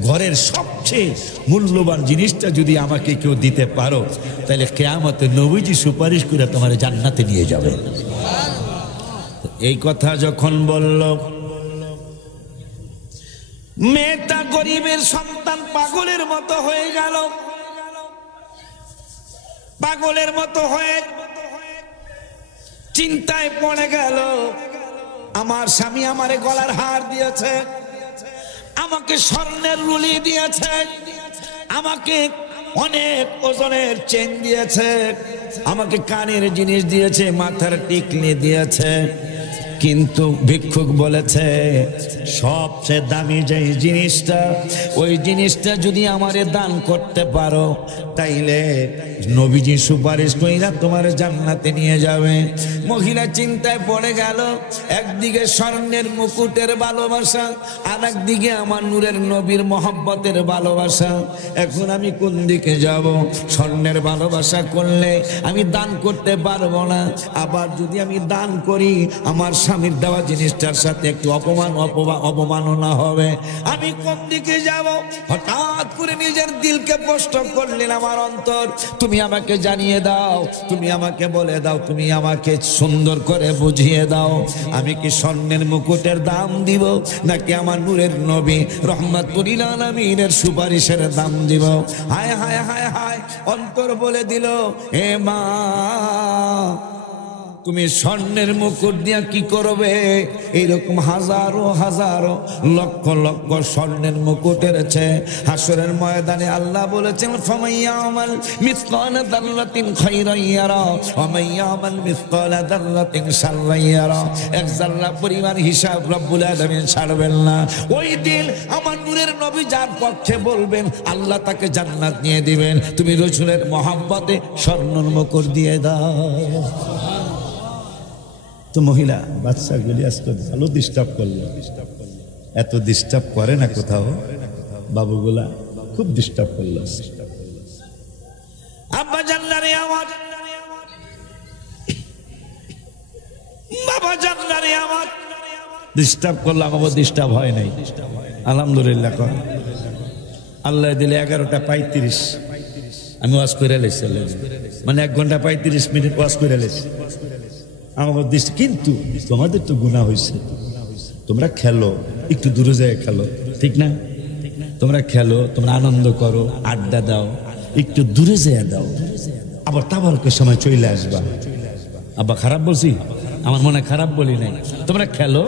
ঘরের সবচেয়ে মূল্যবান জিনিসটা যদি আমাকে কেউ দিতে পারো তাহলে কিয়ামতে নবীজি সুপারিশ করে তোমার জান্নাতে নিয়ে যাবে। এই কথা যখন বলল, মেয়েটা গরিবের সন্তান পাগলের মতো হয়ে গেল, পাগলের মতো হয়ে চিন্তায় পড়ে গেল। আমার স্বামী আমারে গলার হার দিয়েছে, আমাকে স্বর্ণের রুলি দিয়েছে, আমাকে অনেক ওজনের চেন দিয়েছে, আমাকে কানের জিনিস দিয়েছে, মাথার টিকলি দিয়েছে, কিন্তু ভিক্ষুক বলেছে সবচেয়ে দামি যে জিনিসটা, ওই জিনিসটা যদি আমারে দান করতে পারো তাইলে নবীজি সুপারিশ কইরা তোমার জান্নাতে নিয়ে যাবে। মহিলা চিন্তায় পড়ে গেল, একদিকে স্বর্ণের মুকুটের ভালোবাসা, আর একদিকে আমার নূরের নবীর মহব্বতের ভালোবাসা। এখন আমি কোন দিকে যাব? স্বর্ণের ভালোবাসা করলে আমি দান করতে পারবো না, আবার যদি আমি দান করি আমার স্বামীর দেওয়া জিনিসটার সাথে একটু অপমাননা হবে। আমি কোন দিকে যাব? হঠাৎ করে নিজের দিলকে প্রশ্ন করলেন, আমার অন্তর তুমি আমাকে জানিয়ে দাও, তুমি আমাকে বলে দাও, তুমি আমাকে সুন্দর করে বুঝিয়ে দাও, আমি কি স্বর্ণের মুকুটের দাম দিব নাকি আমার নূরের নবী রহমাতুল আলামিনের সুপারিশের দাম দিব? হায় হায় হায় হায়, অন্তর বলে দিল, হে মা তুমি স্বর্ণের মুকুট দিয়া কি করবে? এইরকম হাজারো হাজারো লক্ষ লক্ষ স্বর্ণের মুকুটের চেয়ে হাসরের ময়দানে আল্লাহ বলেছেন, ফামাইয়ামাল মিসকালা দাররাতিন খায়রান ইয়ারা ওয়া মাইয়ামাল মিসকালা দাররাতিন শাররান ইয়ারা। এক জাররা পরিমাণ হিসাব রব্বুল আলামিন ছাড়বেন না। ওই দিন আমার নূরের নবী যার পক্ষে বলবেন আল্লাহ তাকে জান্নাত নিয়ে দিবেন। তুমি রাসূলের মহব্বতে স্বর্ণের মুকুট দিয়ে দাও। তো মহিলা বাচ্চাগুলি আজকে ভালো ডিস্টার্ব করলো, এত ডিস্টার্ব করে না কোথাও, বাবুগুলা খুব ডিস্টার্ব করলো। আব্বা জান্নারে আমার, বাবা জান্নারে আমার, ডিস্টার্ব করলো, আমার ডিস্টার্ব হয় নাই আলহামদুলিল্লাহ। আল্লাহ দিলে 11টা 35 আমি ওয়াজ করে লেছি, মানে 1 ঘন্টা 35 মিনিট ওয়াজ করে লেছি আমার দৃষ্টি। কিন্তু তোমাদের তো গুনাহ হয়েছে, তোমরা খেলো, একটু দূরে যায় খেলো, ঠিক না? তোমরা খেলো, তোমরা আনন্দ করো, আড্ডা দাও, একটু দূরে যেয়ে দাও, আবার তাবারকের সময় চলে আসবা। আব্বা খারাপ বলছি? আমার মনে খারাপ বলি নাই। তোমরা খেলো,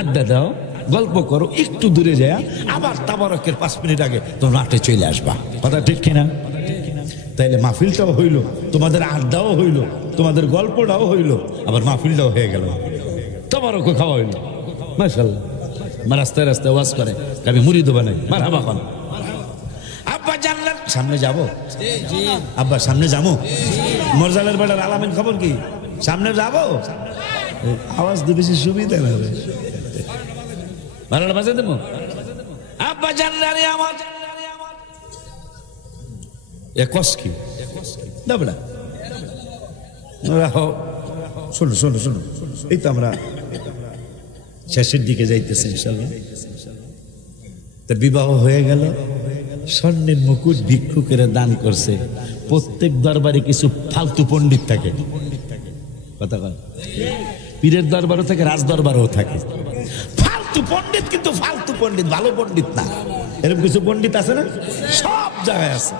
আড্ডা দাও, গল্প করো, একটু দূরে যায়, আবার তাবারকের 5 মিনিট আগে তোমরা আটে চলে আসবা। কথা ঠিক কিনা? তাইলে মাহফিলটাও হইল, তোমাদের আড্ডাও হইল, তোমাদের গল্পটাও হইল, আবার মাহফিলটাও হয়ে গেল, তাবারকও খাওয়া হইল। মাশাআল্লাহ। আমার রাস্তায় রাস্তায় ওয়াজ করে, আমি মুড়ি দেবো নাই, মারহাবা খান। আব্বা জানলাম সামনে যাব, আব্বা সামনে যাবো, মরজালের বেটার আলামিন খবর কি? সামনে যাব, আওয়াজ দিয়ে বেশি সুবিধা না, ভালো বাজে দেবো। আব্বা জানলারে আমার কি না বেটা, শোনো শোনো শোনো, এই তো আমরা শেষের দিকে যাইতেছি ইনশাআল্লাহ। তার বিবাহ হয়ে গেল, স্বর্ণের মুকুট ভিক্ষুকেরা দান করছে। প্রত্যেক দরবারে কিছু ফালতু পণ্ডিত থাকে, কথা কয়, পীরের দরবারও থাকে, রাজ দরবারও থাকে ফালতু পণ্ডিত, কিন্তু ফালতু পণ্ডিত, ভালো পণ্ডিত না। এরকম কিছু পণ্ডিত আছে না, সব জায়গায় আছে।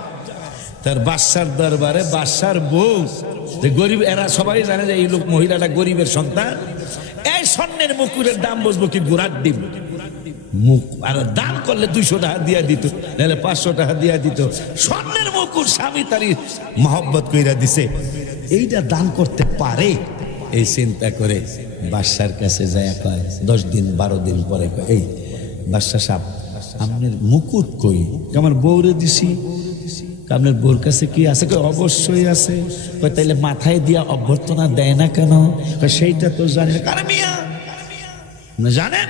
তার বাদশার দরবারে বাদশার বউ, যে গরিব, এরা সবাই জানে যে এই লোক, মহিলাটা গরিবের সন্তান। এই স্বর্ণের মুকুটের দাম বুঝবো কি গোড়ার ডিম, মুখ আর দান করলে 200 টাকা দিয়া দিত, নাহলে 500 টাকা দিয়া দিত। স্বর্ণের মুকুট স্বামী তারই মহব্বত কইরা দিছে, এইটা দান করতে পারে। এই চিন্তা করে বাদশার কাছে যায়, কয় 10 দিন 12 দিন পরে কয়, এই বাদশা সাহেব, আপনার মুকুট কই? আমার বউরে দিছি। আপনার বউর কাছে কি আছে? অবশ্যই আছে। তাইলে মাথায় দিয়া অভ্যর্থনা দেয় না কেন? সেইটা তো জানি না। কারণ মিয়া জানেন,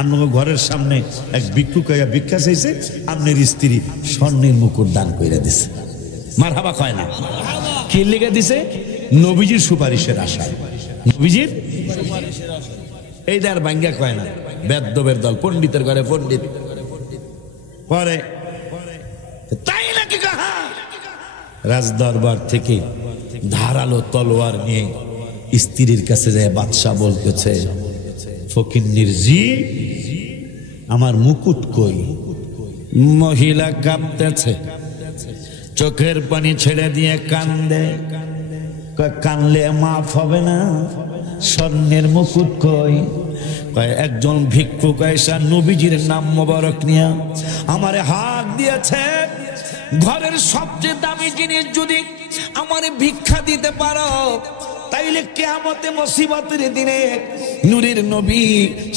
আপনার ঘরের সামনে এক ভিক্ষুক ভিক্ষা চাইছে, আপনার স্ত্রী স্বর্ণের মুকুট দান করে দিছে। মারহাবা কয় না? কি লেগে দিছে? নবীজির সুপারিশের আশায়। নবীজির এইটার বাঙ্গা কয় না, বেদ্যবের দল, পণ্ডিতের ঘরে পণ্ডিত। পরে তাই নাকি কাহা রাজদরবার থেকে ধারালো তলোয়ার নিয়ে স্ত্রীর কাছে যায় বাদশা বলতেছে, ফকিন্নির জি, আমার মুকুট কই? মহিলা কাঁদতেছে, চোখের পানি ছেড়ে দিয়ে কান্দে। কানলে মাফ হবে না, স্বর্ণের মুকুট কই? একজন ভিক্ষুক এসে নবীজির নাম মোবারক নিয়া আমারে হাত দিয়েছে, ঘরের সবচেয়ে দামি জিনিস যদি আমারে ভিক্ষা দিতে পারো তাইলে কিয়ামতে মুসিবতের দিনে নূরের নবী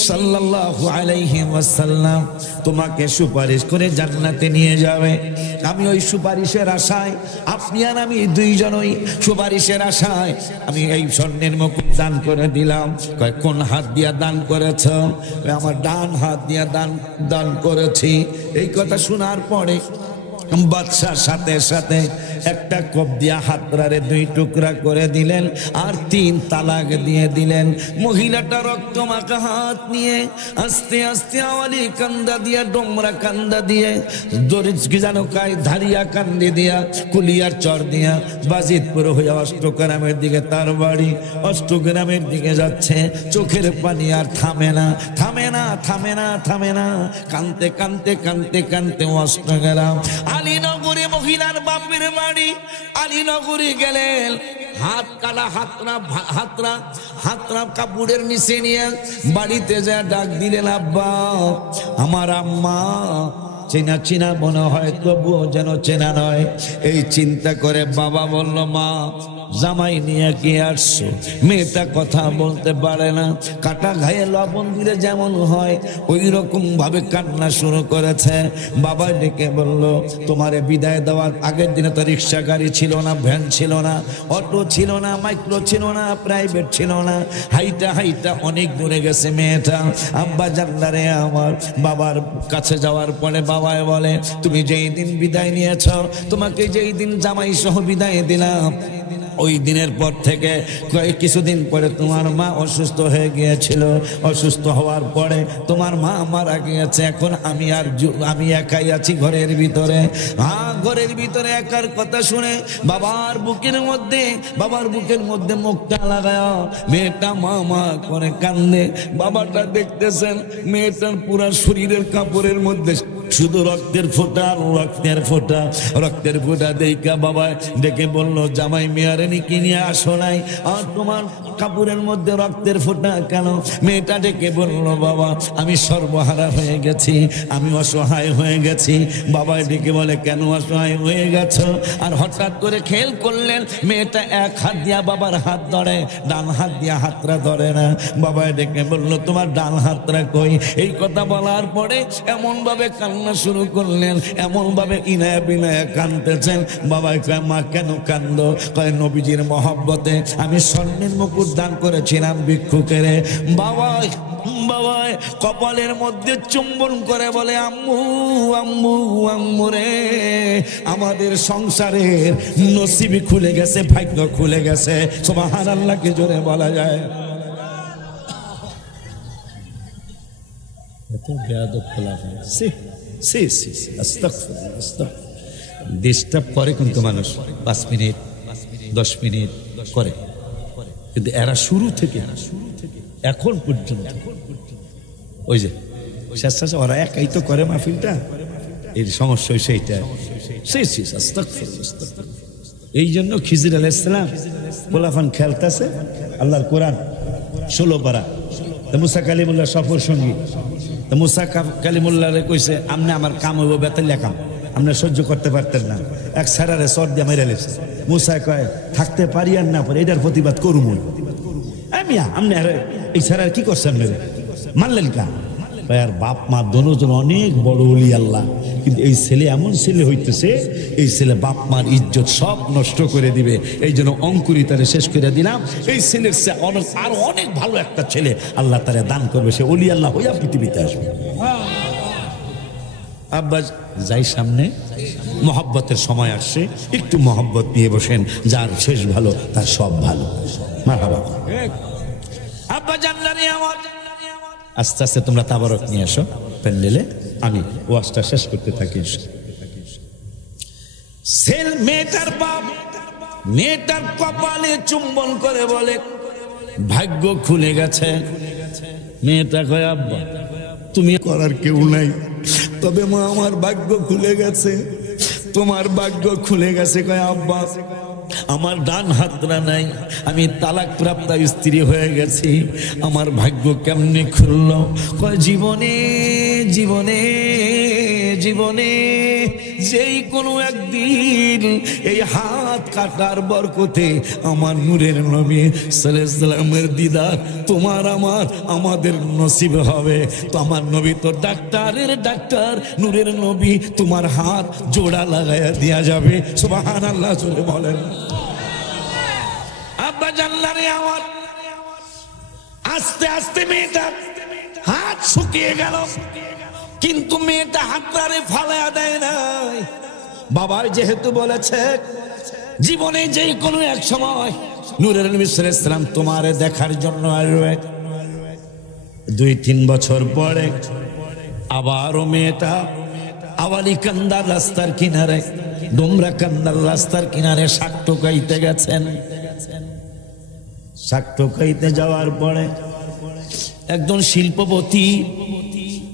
সাল্লাল্লাহু আলাইহি ওয়াসাল্লাম তোমাকে সুপারিশ করে জান্নাতে নিয়ে যাবে। আমি ওই সুপারিশের আশায়, আপনি আর আমি দুইজনই সুপারিশের আশায় আমি এই স্বর্ণের মুকুট দান করে দিলাম। কয় কোন হাত দিয়া দান করেছ? আমার ডান হাত দিয়া দান করেছি। এই কথা শোনার পরে বাদশার সাথে সাথে একটা কোপ দিয়া হাতরারে 2 টুকরা করে দিলেন আর 3 তালাক দিয়ে দিলেন। মহিলাটা রক্তমাখা হাত নিয়ে আস্তে আস্তে আওয়ালি কান্দা দিয়া, ডোমরা কান্দা দিয়ে, দরিজ কি জানো কায় ধারিয়া কান্দি দিয়া, কুলিয়ার চর দিয়া বাজিতপুর হইয়া অষ্টগ্রামের দিকে তার বাড়ি, অষ্টগ্রামের দিকে যাচ্ছে। চোখের পানি আর থামে না, থামে না, থামে না, থামে না। কানতে কানতে কানতে কানতে অষ্টগ্রাম আলীনগরে মহিলার বাপের বাড়ি। আলীনগরে গেলেন, হাত কালা হাতরা কাপড়ের নিচে নিয়ে বাড়িতে যা ডাক দিলেন, আব্বা আমার আম্মা। চেনা চেনা মনে হয়, তবুও যেন চেনা নয়। এই চিন্তা করে বাবা বলল, মা জামাই নিয়ে কি আসছো? মেয়েটা কথা বলতে পারে না, কাটা ঘায়ে লবণ দিলে যেমন হয় ওই রকম ভাবে কান্না শুরু করেছে। বাবা ডেকে বলল, তোমারে বিদায় দেওয়ার আগের দিনে তো রিক্সা গাড়ি ছিল না, ভ্যান ছিল না, অটো ছিল না, মাইক্রো ছিল না, প্রাইভেট ছিল না, হাইটা হাইটা অনেক দূরে গেছে মেয়েটা। আব্বা জানলারে আমার বাবার কাছে যাওয়ার পরে বাবায় বলে, তুমি যেই দিন বিদায় নিয়েছ, তোমাকে যেই দিন জামাই সহ বিদায় দিলাম, ওই দিনের পর থেকে কিছুদিন পরে তোমার মা অসুস্থ হয়ে গিয়েছিল। অসুস্থ হওয়ার পরে তোমার মা মারা গিয়েছে। এখন আমি একাই আছি ঘরের ভিতরে। ঘরের ভিতরে একার কথা শুনে বাবার বুকের মধ্যে মুখটা লাগায় মেয়েটা মা মা করে কান্দে। বাবাটা দেখতেছেন মেয়েটার পুরা শরীরের কাপড়ের মধ্যে শুধু রক্তের ফোঁটা, রক্তের ফোঁটা দেখা বাবা ডেকে বলল, জামাই মেয়ারে কি নিয়ে আসো নাই? আর তোমার কাপড়ের মধ্যে রক্তের ফোঁটা কেন? মেয়েটা ডেকে বলল, বাবা আমি সর্বহারা হয়ে গেছি, আমি অসহায় হয়ে গেছি। বাবা ডেকে বলে, কেন অসহায় হয়ে গেছো? আর হঠাৎ করে খেয়াল করলেন মেয়েটা এক হাত দিয়া বাবার হাত ধরে, ডান হাত দিয়া হাতটা ধরে না। বাবা ডেকে বলল, তোমার ডান হাতটা কই? এই কথা বলার পরে এমন ভাবে কান্না শুরু করলেন, এমন ভাবে ইনায়া বিনায়া কাঁদতেছেন। বাবাই কয়, মা কেন কান্দো? কয়, নবীজির মহব্বতে আমি স্বর্ণের মুকুট দান করেছিলাম ভিক্ষুকের। বাবা কপালের মধ্যে চুম্বন করে বলে, আম্মু আম্মু আম্মু রে, আমাদের সংসারের নসিবই খুলে গেছে, ভাগ্য খুলে গেছে। সুবহানাল্লাহকে জোরে বলা যায়। এত বেয়াদব খোলা ডিস্টার্ব করে কিন্তু মানুষ 5 মিনিট 10 মিনিট করে, কিন্তু এরা শুরু থেকে এখন পর্যন্ত ওই যে শেষ ওরা একাই তো করে মাহফিলটা, এর সমস্যা সেইটা। এই জন্য খিজির আলাইহিস সালাম পোলাফান খেলতেছে, আল্লাহর কোরআন 16 পারা, মুসা কালিমুল্লাহ সফর সঙ্গী। মুসা কালিমুল্লাহরে কইছে, আমনে আমার কাম হইব বেতালিয়া কাম, আপনি সহ্য করতে পারতেন না, এক সারারে চর দিয়ে মেরে লেছে। মুসা কয়, থাকতে পারি আর না পারি এটার প্রতিবাদ করুম। মিয়া আপনি এই সারার কি করছেন মেরে মানলেন কা? আর বাপ মা দোনোজন অনেক বড় ওলি আল্লাহ, কিন্তু এই ছেলে এমন ছেলে হইতেছে, এই ছেলে বাপ মার ইজ্জত সব নষ্ট করে দিবে। এই জন্য অঙ্কুরিতারে শেষ করে দিলাম। এই ছেলের আরো অনেক ভালো একটা ছেলে আল্লাহ তারা দান করবে, সে ওলি আল্লাহ হইয়া পৃথিবীতে আসবে। আব্বা যাই সামনে, মহব্বতের সময় আসছে, একটু মহব্বত নিয়ে বসেন, যার শেষ ভালো তার সব ভালো। মারহাবা। আব্বা জানলারে আমার আস্তে আস্তে তোমরা তাবারক নিয়ে আসো প্যান্ডেলে, আমি ওয়াজটা শেষ করতে থাকি। মেয়েটার বাপ মেয়েটার কপালে চুম্বন করে বলে, ভাগ্য খুলে গেছে। মেয়েটা কয়, আব্বা তুমি করার কেউ নাই। তবে মা আমার ভাগ্য খুলে গেছে, তোমার ভাগ্য খুলে গেছে। কয় আব্বা আমার ডান হাতটা নাই, আমি তালাক প্রাপ্ত স্ত্রী হয়ে গেছি, আমার ভাগ্য কেমনে খুললো? কয় জীবনে জীবনে জীবনে যেই কোনো একদিন এই হাত কাটার বরকতে আমার নূরের নবী সাল্লাল্লাহু আলাইহি ওয়াসাল্লামের দিদার তোমার আমার আমাদের নসিব হবে। তো আমার নবী তো ডাক্তারের ডাক্তার, নূরের নবী তোমার হাত জোড়া লাগাইয়া দেয়া যাবে। সুবহানাল্লাহ জোরে বলেন। আব্বা জানলারে আমার আস্তে আস্তে মেয়েটা হাত শুকিয়ে গেল, কিন্তু মেয়েটা হাতটারে ফালায়া দেয় নাই। বাবা যেহেতু বলেছে জীবনে যে কোনো এক সময় নূরের নবী সাল্লাল্লাহু আলাইহি ওয়াসাল্লাম তোমারে দেখার জন্য আসবে। 2-3 বছর পরে আবারও মেয়েটা আওয়ালি কান্দার রাস্তার কিনারে, ডোমরা কান্দার রাস্তার কিনারে শাক টোকাইতে গেছেন। শাক টোকাইতে যাওয়ার পরে একজন শিল্পপতি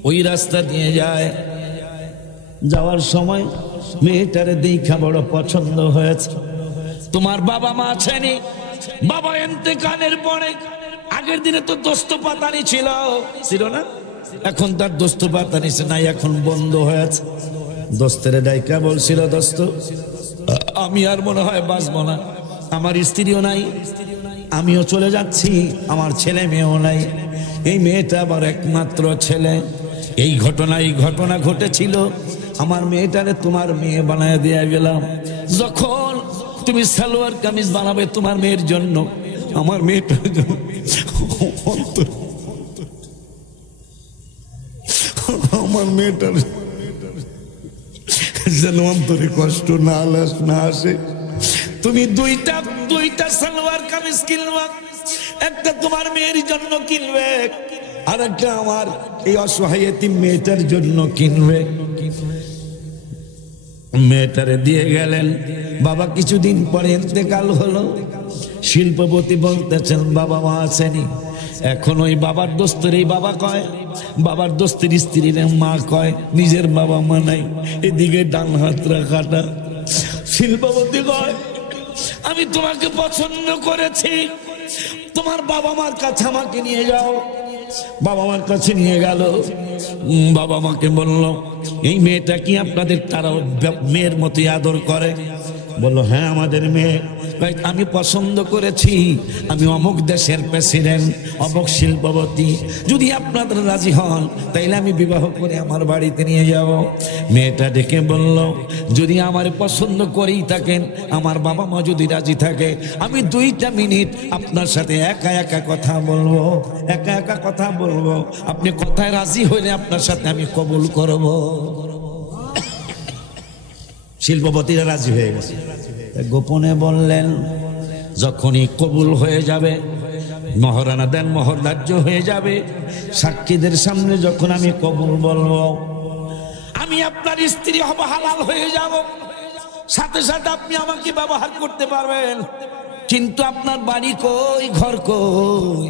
ওই রাস্তা দিয়ে যায়। যাওয়ার সময় মেয়েটারে দেখা বড় পছন্দ হয়েছে। তোমার বাবা মা আছেনি? বাবা ইন্তেকালের পরে, আগের দিনে তো দোস্ত পাতানি ছিল না, এখন তার দোস্ত পাতানি নাই, এখন বন্ধ হয়েছে। দোস্তের ডাইকা বলছিল দোস্ত আমি আর মনে হয় বাঁচবো না, আমার স্ত্রীও নাই, আমিও চলে যাচ্ছি, আমার ছেলে মেয়েও নাই। এই মেয়েটা আবার একমাত্র ছেলে। এই ঘটনা ঘটেছিল, আমার মেয়েটারে তোমার মেয়ে বানায় দিয়ে গেলাম। যখন তুমি সালোয়ার কামিজ বানাবে তোমার মেয়ের জন্য, আমার মেয়েটার জন্য আমার মেয়েটার যেন অন্তরে কষ্ট না আসে। তুমি দুইটা সালোয়ার কামিজ কিনবা, একটা তোমার মেয়ের জন্য কিনবে, আর একটা আমার এই অসহায় এতিম মেয়েটার জন্য কিনবে। মেয়েটারে দিয়ে গেলেন। বাবা কিছুদিন পরে ইন্তেকাল হলো। শিল্পপতি বলতেছেন বাবা মা আছেনি? এখন ওই বাবার দোস্তের এই বাবা কয়, বাবার দোস্তের স্ত্রীর মা কয়, নিজের বাবা মা নাই। এদিকে ডান হাতরা কাটা। শিল্পপতি কয় আমি তোমাকে পছন্দ করেছি, তোমার বাবা মার কাছে আমাকে নিয়ে যাও। বাবা মার কাছে নিয়ে গেল। বাবা মাকে বলল এই মেয়েটা কি আপনাদের তারা মেয়ের মতোই আদর করে? বললো হ্যাঁ আমাদের মেয়ে। আমি পছন্দ করেছি, আমি অমুক দেশের প্রেসিডেন্ট, অমুক শিল্পপতি, যদি আপনারা রাজি হন তাইলে আমি বিবাহ করে আমার বাড়িতে নিয়ে যাব। মেয়েটা ডেকে বলল যদি আমার পছন্দ করেই থাকেন, আমার বাবা মা যদি রাজি থাকে, আমি 2টা মিনিট আপনার সাথে একা একা কথা বলবো, আপনি কথায় রাজি হইলে আপনার সাথে আমি কবুল করব। শিল্পপতিরা রাজি হয়ে গেছে। গোপনে বললেন যখনই কবুল হয়ে যাবে, মহারানা দেন, মোহর ধার্য হয়ে যাবে, সাক্ষীদের সামনে যখন আমি কবুল বলবো, আমি আপনার স্ত্রী হব, হালাল হয়ে যাব, সাথে সাথে আপনি আমাকে ব্যবহার করতে পারবেন। কিন্তু আপনার বাড়ি কই, ঘর কই?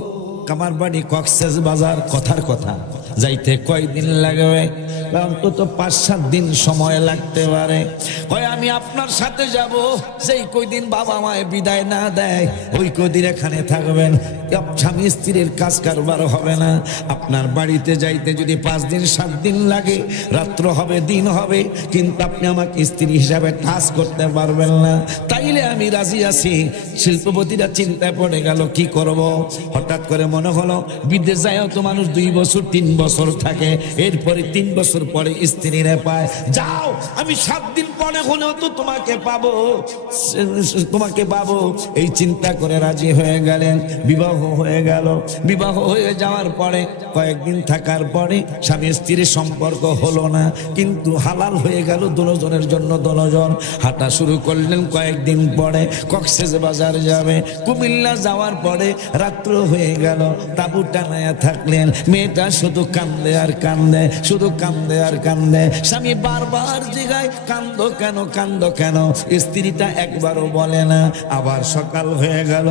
আমার বাড়ি কক্সবাজার। কথার কথা, যাইতে কয়দিন লাগবে? অন্তত 5-7 দিন সময় লাগতে পারে। আমি আপনার সাথে যাব, সেই কয়দিন বাবা মায়ে বিদায় না দেয় ওই কয়দিন এখানে থাকবেন। স্বামী স্ত্রীর কাজ কারবার হবে না। আপনার বাড়িতে যাইতে যদি 5 দিন 7 দিন লাগে, রাত্র হবে দিন হবে, কিন্তু আপনি আমাকে স্ত্রী হিসাবে কাজ করতে পারবেন না। তাইলে আমি রাজি আছি। শিল্পপতিরা চিন্তায় পড়ে গেল কি করব। হঠাৎ করে মনে হলো বিদেশ যায়ও তো মানুষ 2 বছর 3 বছর থাকে, এরপরে 3 বছর পরে স্ত্রীরে পায়। যাও, আমি 7 দিন পরে হলেও তো তোমাকে পাবো। এই চিন্তা করে রাজি হয়ে গেলেন। বিবাহ হয়ে গেল। বিবাহ হয়ে যাওয়ার পরে কয়েকদিন থাকার পরে স্বামী স্ত্রীর সম্পর্ক হলো না, কিন্তু হালাল হয়ে গেল দুজনের জন্য। দুজন হাঁটা শুরু করলেন। কয়েকদিন পরে কক্সবাজার যাবে। কুমিল্লা যাওয়ার পরে রাত্র হয়ে গেল। তাবু টানায়া থাকলেন। মেয়েটা শুধু কান্দে আর কান্দে, শুধু কান্দে আর কান্দে। স্বামী বারবার জিগায় কান্দো কেন? কেন কান্দো কেন? স্ত্রীটা একবারও বলে না। আবার সকাল হয়ে গেল,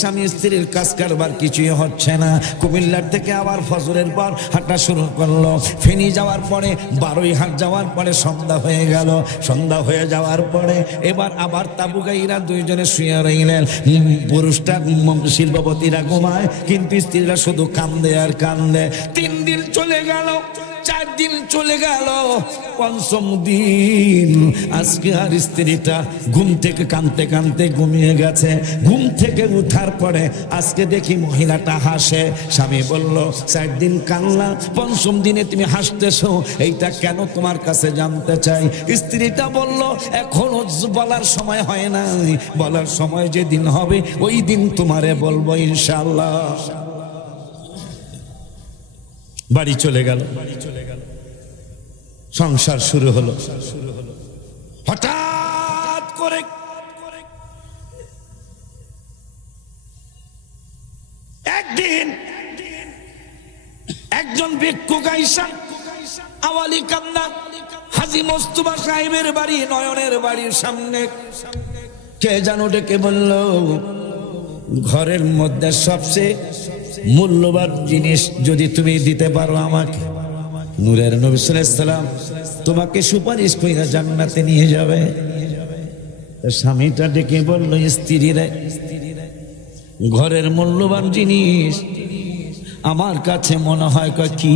স্বামী স্ত্রীর কাজ কারবার কিছুই হচ্ছে না। কুমিল্লার থেকে আবার ফজরের পর হাঁটা শুরু করলো। ফেনী যাওয়ার পরে, বারুইহাট যাওয়ার পরে সন্ধ্যা হয়ে গেল। সন্ধ্যা হয়ে যাওয়ার পরে এবার আবার তাবুগাইরা দুইজনে শুয়ে রইলেন। পুরুষটা শিল্পপতিরা ঘুমায়, কিন্তু স্ত্রীরা শুধু কান্দে আর কান্দে। 3 দিন চলে গেল, 4 দিন চলে গেল, 5ম দিন আজকে আর স্ত্রীটা ঘুম থেকে কাঁদতে কাঁদতে ঘুমিয়ে গেছে। ঘুম থেকে উঠার পরে আজকে দেখি মহিলাটা হাসে। স্বামী বলল, 4 দিন কান্না, 5ম দিনে তুমি হাসতেছো, এইটা কেন তোমার কাছে জানতে চাই। স্ত্রীটা বলল, এখনো বলার সময় হয় নাই, বলার সময় যেদিন হবে ওই দিন তোমারে বলবো ইনশাআল্লাহ। বাড়ি চলে গেল, সংসার শুরু হলো। হঠাৎ করে একদিন একজন ভিক্ষুক আইসা আওয়ালি কান্না হাজী মোস্তফা সাহেবের বাড়ি, নয়নের বাড়ির সামনে কে যেন ডেকে বলল, ঘরের মধ্যে সবচেয়ে মূল্যবান জিনিস যদি তুমি দিতে পারো আমাকে, নূরের নবী সাল্লাল্লাহু আলাইহি সাল্লাম তোমাকে সুপারিশ কইরা জান্নাতে নিয়ে যাবে। স্বামীটা ডেকে বলল, স্ত্রীরে, ঘরের মূল্যবান জিনিস আমার কাছে মনে হয় কি,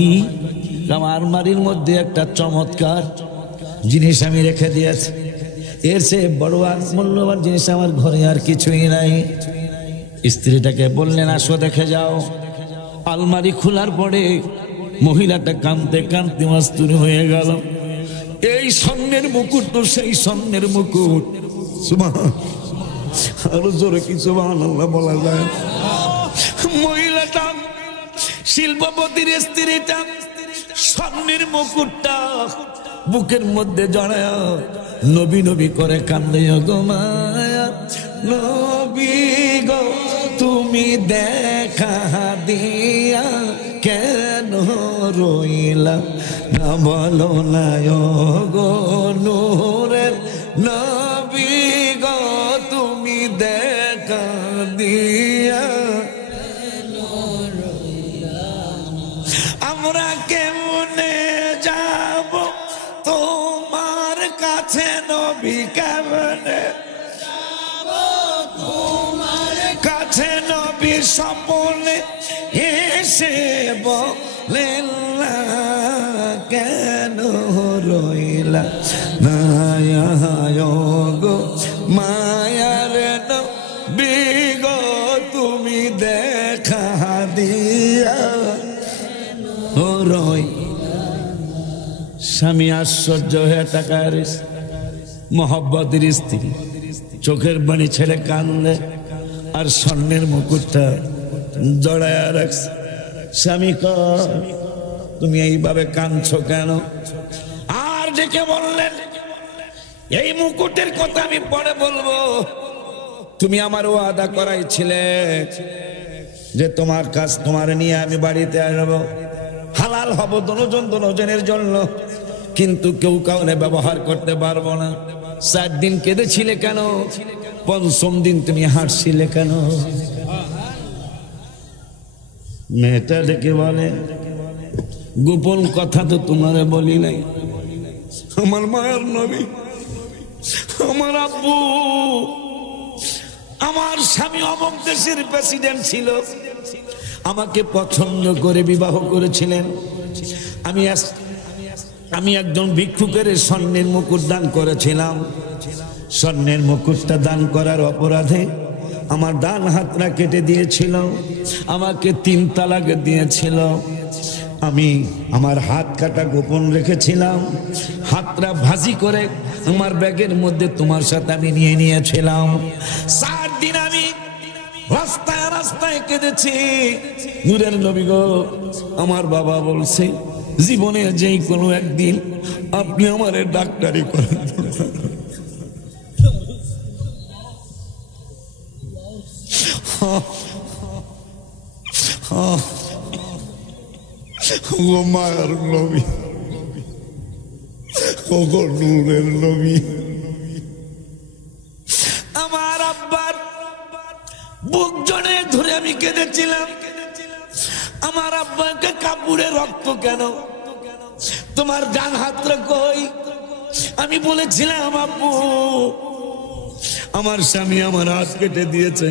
আমার আলমারির মধ্যে একটা চমৎকার জিনিস আমি রেখে দিয়েছি, এর চেয়ে বড় আর মূল্যবান জিনিস আমার ঘরে আর কিছুই নাই। স্ত্রীটাকে বললেন, আসো দেখে যাও। আলমারি খোলার পরে মহিলাটা কাঁদতে কাঁদতে মাস্তুর হয়ে গেল। এই স্বর্ণের মুকুট তো সেই স্বর্ণের মুকুট। আরো জোরে কি সুবহানাল্লাহ বলা যায়? মহিলাটা, শিল্পপতির স্ত্রীটা স্বর্ণের মুকুটটা বুকের মধ্যে জড়ায় নবী নবী করে কান্দে, গো মায়া নবী গো তুমি দেখা দিয়া কেন রইলা না, বলো না গো নূরের নবী গো তুমি দেখা দিয়া আমরা কেমনে যাব তোমার কাছে নবী, কেমনে তোমার কাছে নবী, স্বপ্নে এসে বলেন না কেন রইলা না গো মায়ার নবী গো তুমি দেখা দিয়া রই। স্বামী আশ্চর্য হয়ে তাকায়, মোহব্বতের স্ত্রী চোখের পানি ছেড়ে কান্দে আর স্বর্ণের মুকুটটা জড়ায়া রাখছে। স্বামী কয়, তুমি এইভাবে কাঁদছো কেন? আর ডেকে বললেন, এই মুকুটের কথা আমি পরে বলবো, তুমি আমার ওয়াদা করাইছিলে যে তোমার কাজ তোমার নিয়ে আমি বাড়িতে আসবো, হালাল হব দুজনের জন্য, কিন্তু কেউ কাউনে ব্যবহার করতে পারবো না। 4 দিন কেঁদেছিলে কেন? 5ম দিন তুমি হাসছিলে কেন? মেয়েটা ডেকে বলে, গোপন কথা তো তোমারে বলি নাই, আমার মায়ের নবী, আমার আব্বু, আমার স্বামী অমুক দেশের প্রেসিডেন্ট ছিল, আমাকে পছন্দ করে বিবাহ করেছিলেন। আমি একজন ভিক্ষুকের স্বর্ণের মুকুট দান করেছিলাম। স্বর্ণের মুকুটটা দান করার অপরাধে আমার ডান হাতটা কেটে দিয়েছিল, আমাকে 3 তালাক দিয়েছিল। আমি আমার হাত কাটা গোপন রেখেছিলাম, হাতটা ভাজি করে আমার ব্যাগের মধ্যে তোমার সাথে আমি নিয়ে নিয়েছিলাম। 4 দিন আমি রাস্তায় রাস্তায় কেঁদেছি। নূরের নবী গো, আমার বাবা বলছে জীবনে যেই কোনো একদিন আপনি আমারে ডাক্তারি করেন। ও মায়ের নবী, ওগো নূরের নবী। আমার আব্বার বুক জড়ে ধরে আমি কেঁদেছিলাম। আমার আব্বাকে কাপড়ে রক্ত কেন, তোমার ডান হাতটা কই? আমি বলেছিলাম আব্বু আমার স্বামী আমার হাত কেটে দিয়েছে,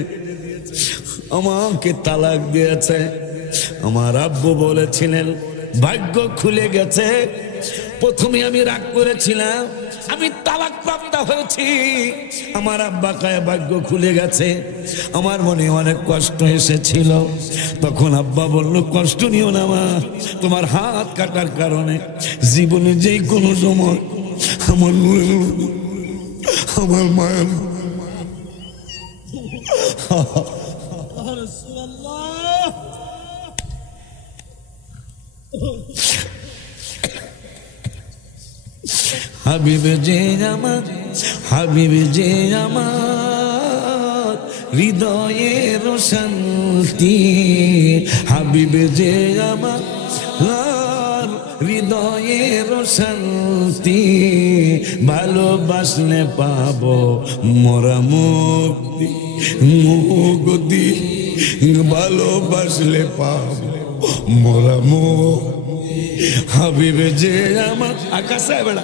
আমাকে তালাক দিয়েছে। আমার আব্বু বলেছিলেন ভাগ্য খুলে গেছে। প্রথমে আমি রাগ করেছিলাম, আমি তালাক প্রাপ্ত হয়েছি, আমার আব্বা কায় ভাগ্য খুলে গেছে। আমার মনে অনেক কষ্ট এসেছিল। তখন আব্বা বলল কষ্ট নিও না মা, তোমার হাত কাটার কারণে জীবনে যে কোনো সময় আমার আমার মায়ের হাবিবে যে আমার, হাবিবে যে আমার হৃদয়ের শান্তি, হাবিবে যে আমার হৃদয়ের শান্তি, ভালোবাসলে পাবো মোরা মুক্তি, মুক্তি ভালোবাসলে পাবো মোরা মুক্তি। হাবিবে যে আমার আকাশে বেড়া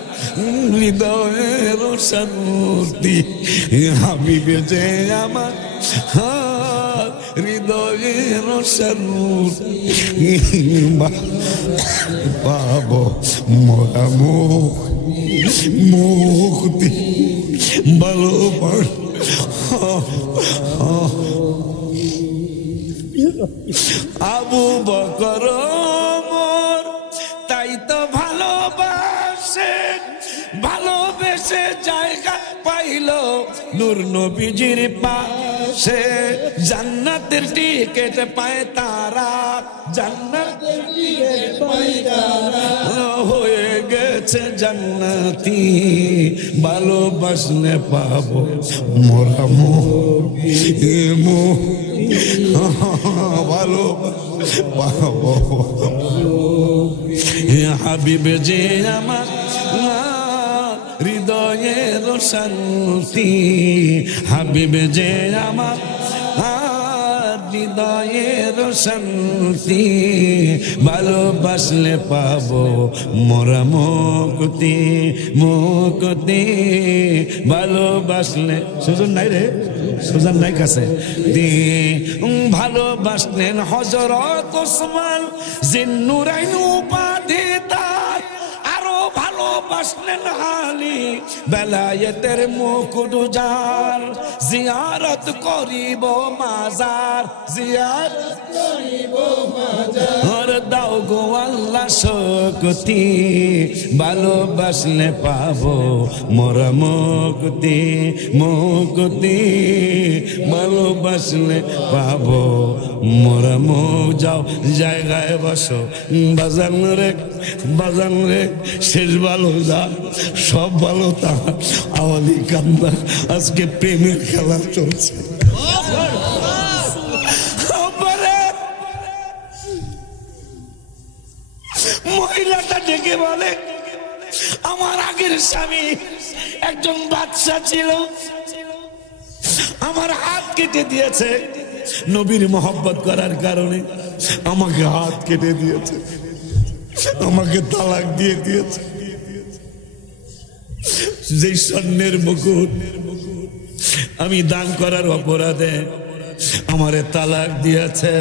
হৃদয়ের শান্তি, হাবিবে যে আমার হৃদয়ের শান্তি, পাবো মোরা মুক্তি ভালোবাস। আবু বকর তাই তো ভালোবাসে, ভালোবেসে জায়গা পাইল নূর নবীজির পাশে। জান্নাতের টিকেট পায় তারা, জান্নাতের টিকেট পায় তারা, হয়ে গেছে জান্নাতি, ভালোবাসলে পাবো মোরা ভালো পাবো। হাবিবে যে আমার হৃদয়ের শান্তি, হাবিবে যে আমার হৃদয়ের শান্তি, ভালোবাসলে পাবো মোরা মুক্তি, মুক্তি ভালোবাসলে। সুজন নাই রে, সুজন নাই কাছে দি। ভালোবাসলেন হযরত ওসমান জিন্নুরাইন উপাধি তার, আরো ভালোবাসলেন আলী বেলায়েতের মুকুটজার। জিয়ারত করিব মাজার, জিয়ারত করিব মাজার, দাও গো আল্লাহ শক্তি, ভালোবাসলে পাবো মোরা মুক্তি, মুক্তি ভালোবাসলে পাবো মোরা মুখ। যাও জায়গায় বসো, বাজান রে বাজান রে, শেষ ভালো যা সব ভালো তা, আওয়ালি কান্দা আজকে প্রেমের খেলা চলছে। মহিলাটা ডেকে বলে আমার আগের স্বামী একজন বাদশা ছিল, আমার হাত কেটে দিয়েছে, নবীর মহব্বত করার কারণে আমাকে হাত কেটে দিয়েছে, আমাকে তালাক দিয়ে দিয়েছে। যে স্বর্ণের মুকুট আমি দান করার অপরাধে আমারে তালাক দিয়েছে,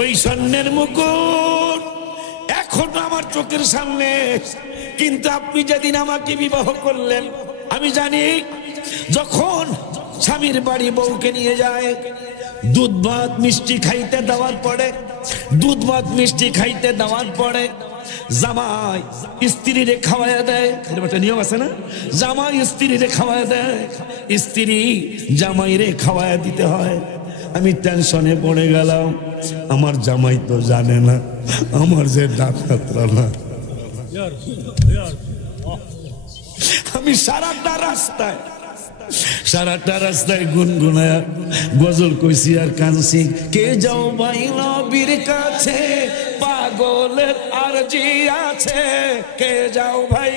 ওই স্বর্ণের মুকুট এখন আমার চোখের সামনে। কিন্তু আপনি যেদিন আমাকে বিবাহ করলেন, আমি জানি যখন স্বামীর বাড়ি বউকে নিয়ে যায়, দুধ ভাত মিষ্টি খাইতে দেওয়ার পরে, দুধ ভাত মিষ্টি খাইতে দেওয়ার পরে জামাই স্ত্রীরে খাওয়াইয়া দেয়। একটা নিয়ম আছে না, জামাই স্ত্রীরে খাওয়াইয়া দেয়, স্ত্রী জামাইরে খাওয়াইয়া দিতে হয়। আমি টেনশনে পড়ে গেলাম, আমার জামাই তো জানে না আমার যে ডাক্তার না। আমি সারাটা রাস্তায় গুনগুনায়া গজল কইছি আর কাঁদছি। কে যাও ভাই নবীর কাছে, পাগলের আরজি আছে, কে যাও ভাই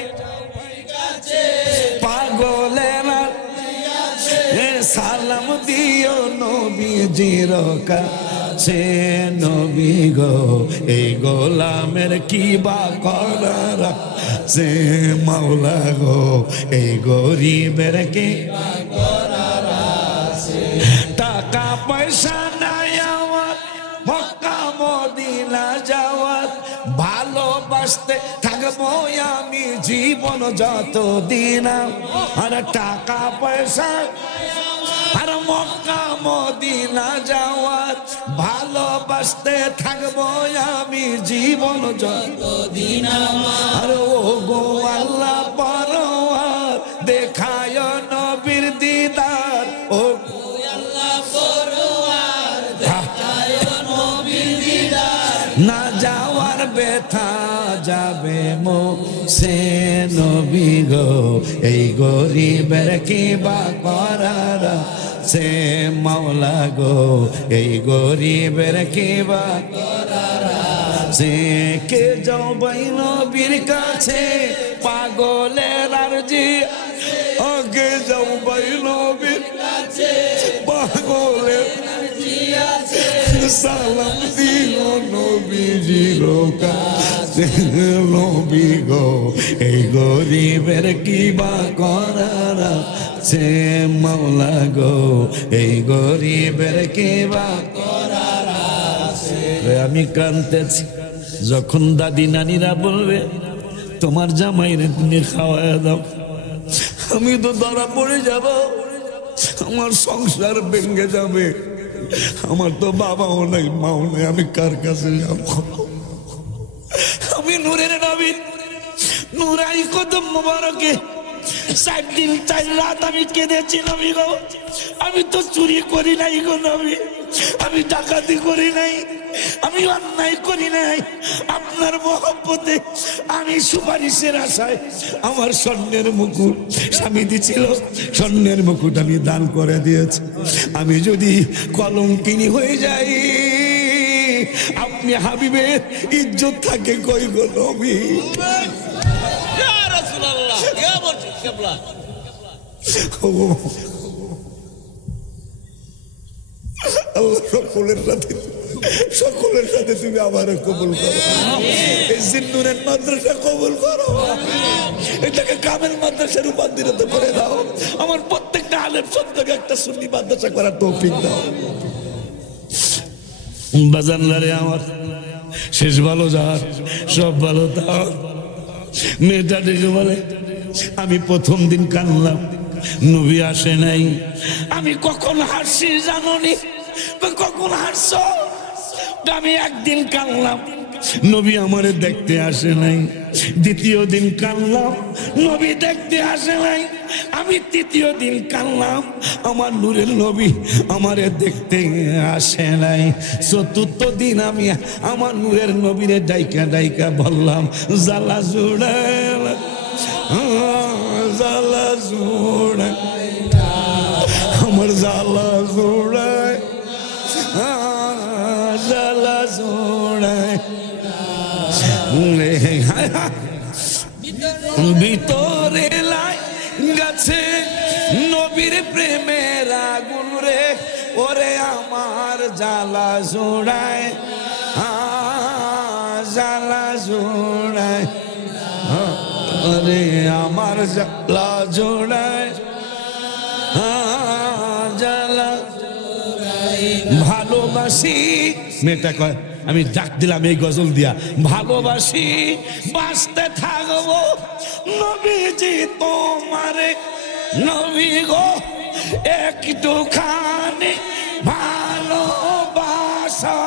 দিও নবীজির কাছে নবী গো এই গোলামের কি বা করার সে মাওলা গো এই গরিবের কি বা করার আছে টাকা পয়সা নাই আমার মক্কা মদিনা যাওয়ার ভালোবাসতে থাকবো আমি জীবন যতদিন আর টাকা পয়সা আর মক্কা মদিনা যাওয়ার ভালোবাসতে থাকবো আমি জীবন যতদিন আর ও গো আল্লাহ পরওয়ার দেখায় নবীর দিদার ও আল্লাহ পরওয়ার দেখায় নবীর দিদার না যাওয়ার ব্যথা যাবে মো সে নবী গো এই গরিবের কি বা করার সে মাওলা গো এই গরিবের কি বা করার সে কে যাও ভাই নবীর কাছে পাগলের আরজি আগে যাও ভাই নবীর কাছে পাগলের আরজি আছে সালাম দিও নবীজির কাছে নবী গো এই গরিবের কি বা করার সে মাওলা গো এই গরিবের কি বা করার আছে আমি কাঁদতেছি যখন দাদি নানিরা বলবে তোমার জামাইরে তুমি খাওয়ায় দাও আমি তো ধরা পড়ে যাব আমার সংসার ভেঙে যাবে আমার তো বাবাও নাই মাও নাই আমি কার কাছে যাব আমি নূরের নবী নূরাই কদম মোবারকে 4 দিন 4 রাত আমি কেঁদেছি নবী গো আমি তো চুরি করি নাই গো নবী আমি ডাকাতি করি নাই আমি অন্যায় করি নাই আপনার মহব্বতে আমি সুপারিশের আশায় আমার স্বর্ণের মুকুট স্বামী দিছিল স্বর্ণের মুকুট আমি দান করে দিয়েছি আমি যদি কলঙ্কিনী হয়ে যাই আপনি হাবিবের ইজ্জত থাকে কই গো নবী ইয়া রাসূলুল্লাহ ইয়া মুর্শিদ কিবলা আল্লাহ সকলের সাথে তুমি আমার কবুল করো এই জিন্নুরের মাদ্রাসা কবুল করো এটাকে কামেল মাদ্রাসা রূপান্তরিত করে দাও আমার প্রত্যেকটা আলেম সন্তানকে একটা সুন্নি মাদ্রাসা করার তৌফিক দাও বাজানলারে আমার শেষ ভালো যার সব ভালো দাও মেয়েটা ডেকে বলে আমি প্রথম দিন কানলাম নবী আসে নাই আমি কখন হাসছি জানোনি কখন হাসছ আমি একদিন কানলাম নবী আমারে দেখতে আসে নাই দ্বিতীয় দিন কানলাম নবী দেখতে আসে নাই আমি তৃতীয় দিন কানলাম আমার নূরের নবী আমারে দেখতে আসে নাই চতুর্থ দিন আমি আমার নূরের নবীরে ডাইকা ডাইকা বললাম জ্বালা জুড়ায় জ্বালা জুড়ায় আমার জ্বালা জুড়ায় জ্বালা জুড়ায় ভিতরে লাই গাছে নবীর প্রেমের আগুন রে ওরে আমার জ্বালা জুড়ায় জ্বালা জুড়ায় আরে আমার জ্বালা জুড়ায় জ্বালা ভালোবাসি মেয়েটা কয় আমি ডাক দিলাম এই গজল দিয়া ভালোবাসি বাঁচতে থাকবো নবীজি তোমারে নবী গো একটুখানি ভালোবাসা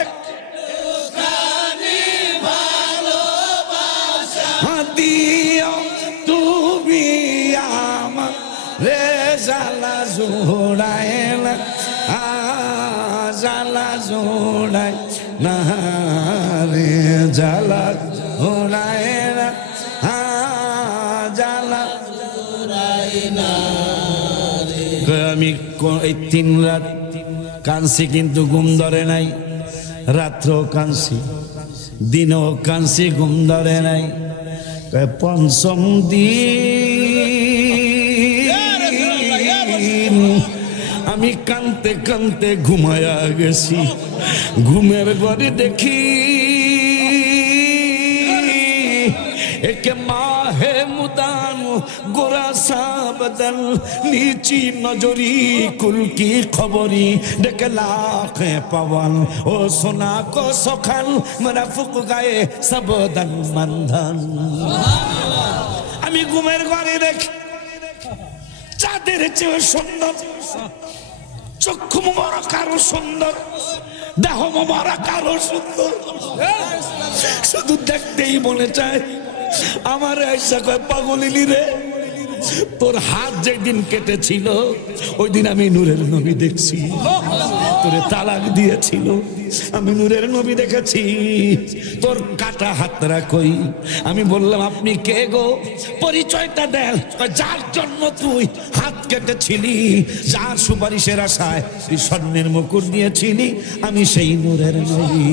একটুখানি ভালোবাসা দিও তুমি আমার রে জ্বালা জোড়ায় না জ্বালা জোড়ায় না রে জ্বালা জোড়ায় না জ্বালা জোড়ায় না আমি এই 3 রাত কাঁদছি কিন্তু ঘুম ধরে নাই রাত্র কাঁদছি দিনও কাঁদছি ঘুম ধরে নাই পঞ্চম দিন আমি কানতে কানতে ঘুমায়া গেছি। ঘুমের ঘরে দেখি একে মাহে মুদান গোরা সাবদন নিচি নজরি কুল কি খবরি ডেকে লাখে পवन ও সোনা কো সখান মেরা ফুক গায়ে সাবদন মন্ধন। আমি ঘুমের ঘরে দেখি চাঁদের চেয়ে সুন্দর, চক্ষু মোবারক আরো সুন্দর, দেহ মোবারক আরো সুন্দর। শুধু দেখতেই মনে চায় আমার আয়েশা কয় পাগলিনী রে, তোর হাত যেদিন কেটেছিল ওই দিন আমি নূরের নবী দেখছি। তোরে তালাক দিয়েছিল, আমি নূরের নবী দেখেছি। তোর কাটা হাতরা কই? আমি বললাম আপনি কে গো, পরিচয়টা দেন। যার জন্য তুই হাত কেটেছিলি, যার সুপারিশের আশায় তুই স্বর্ণের মুকুট দিয়েছিলি, আমি সেই নূরের নবী।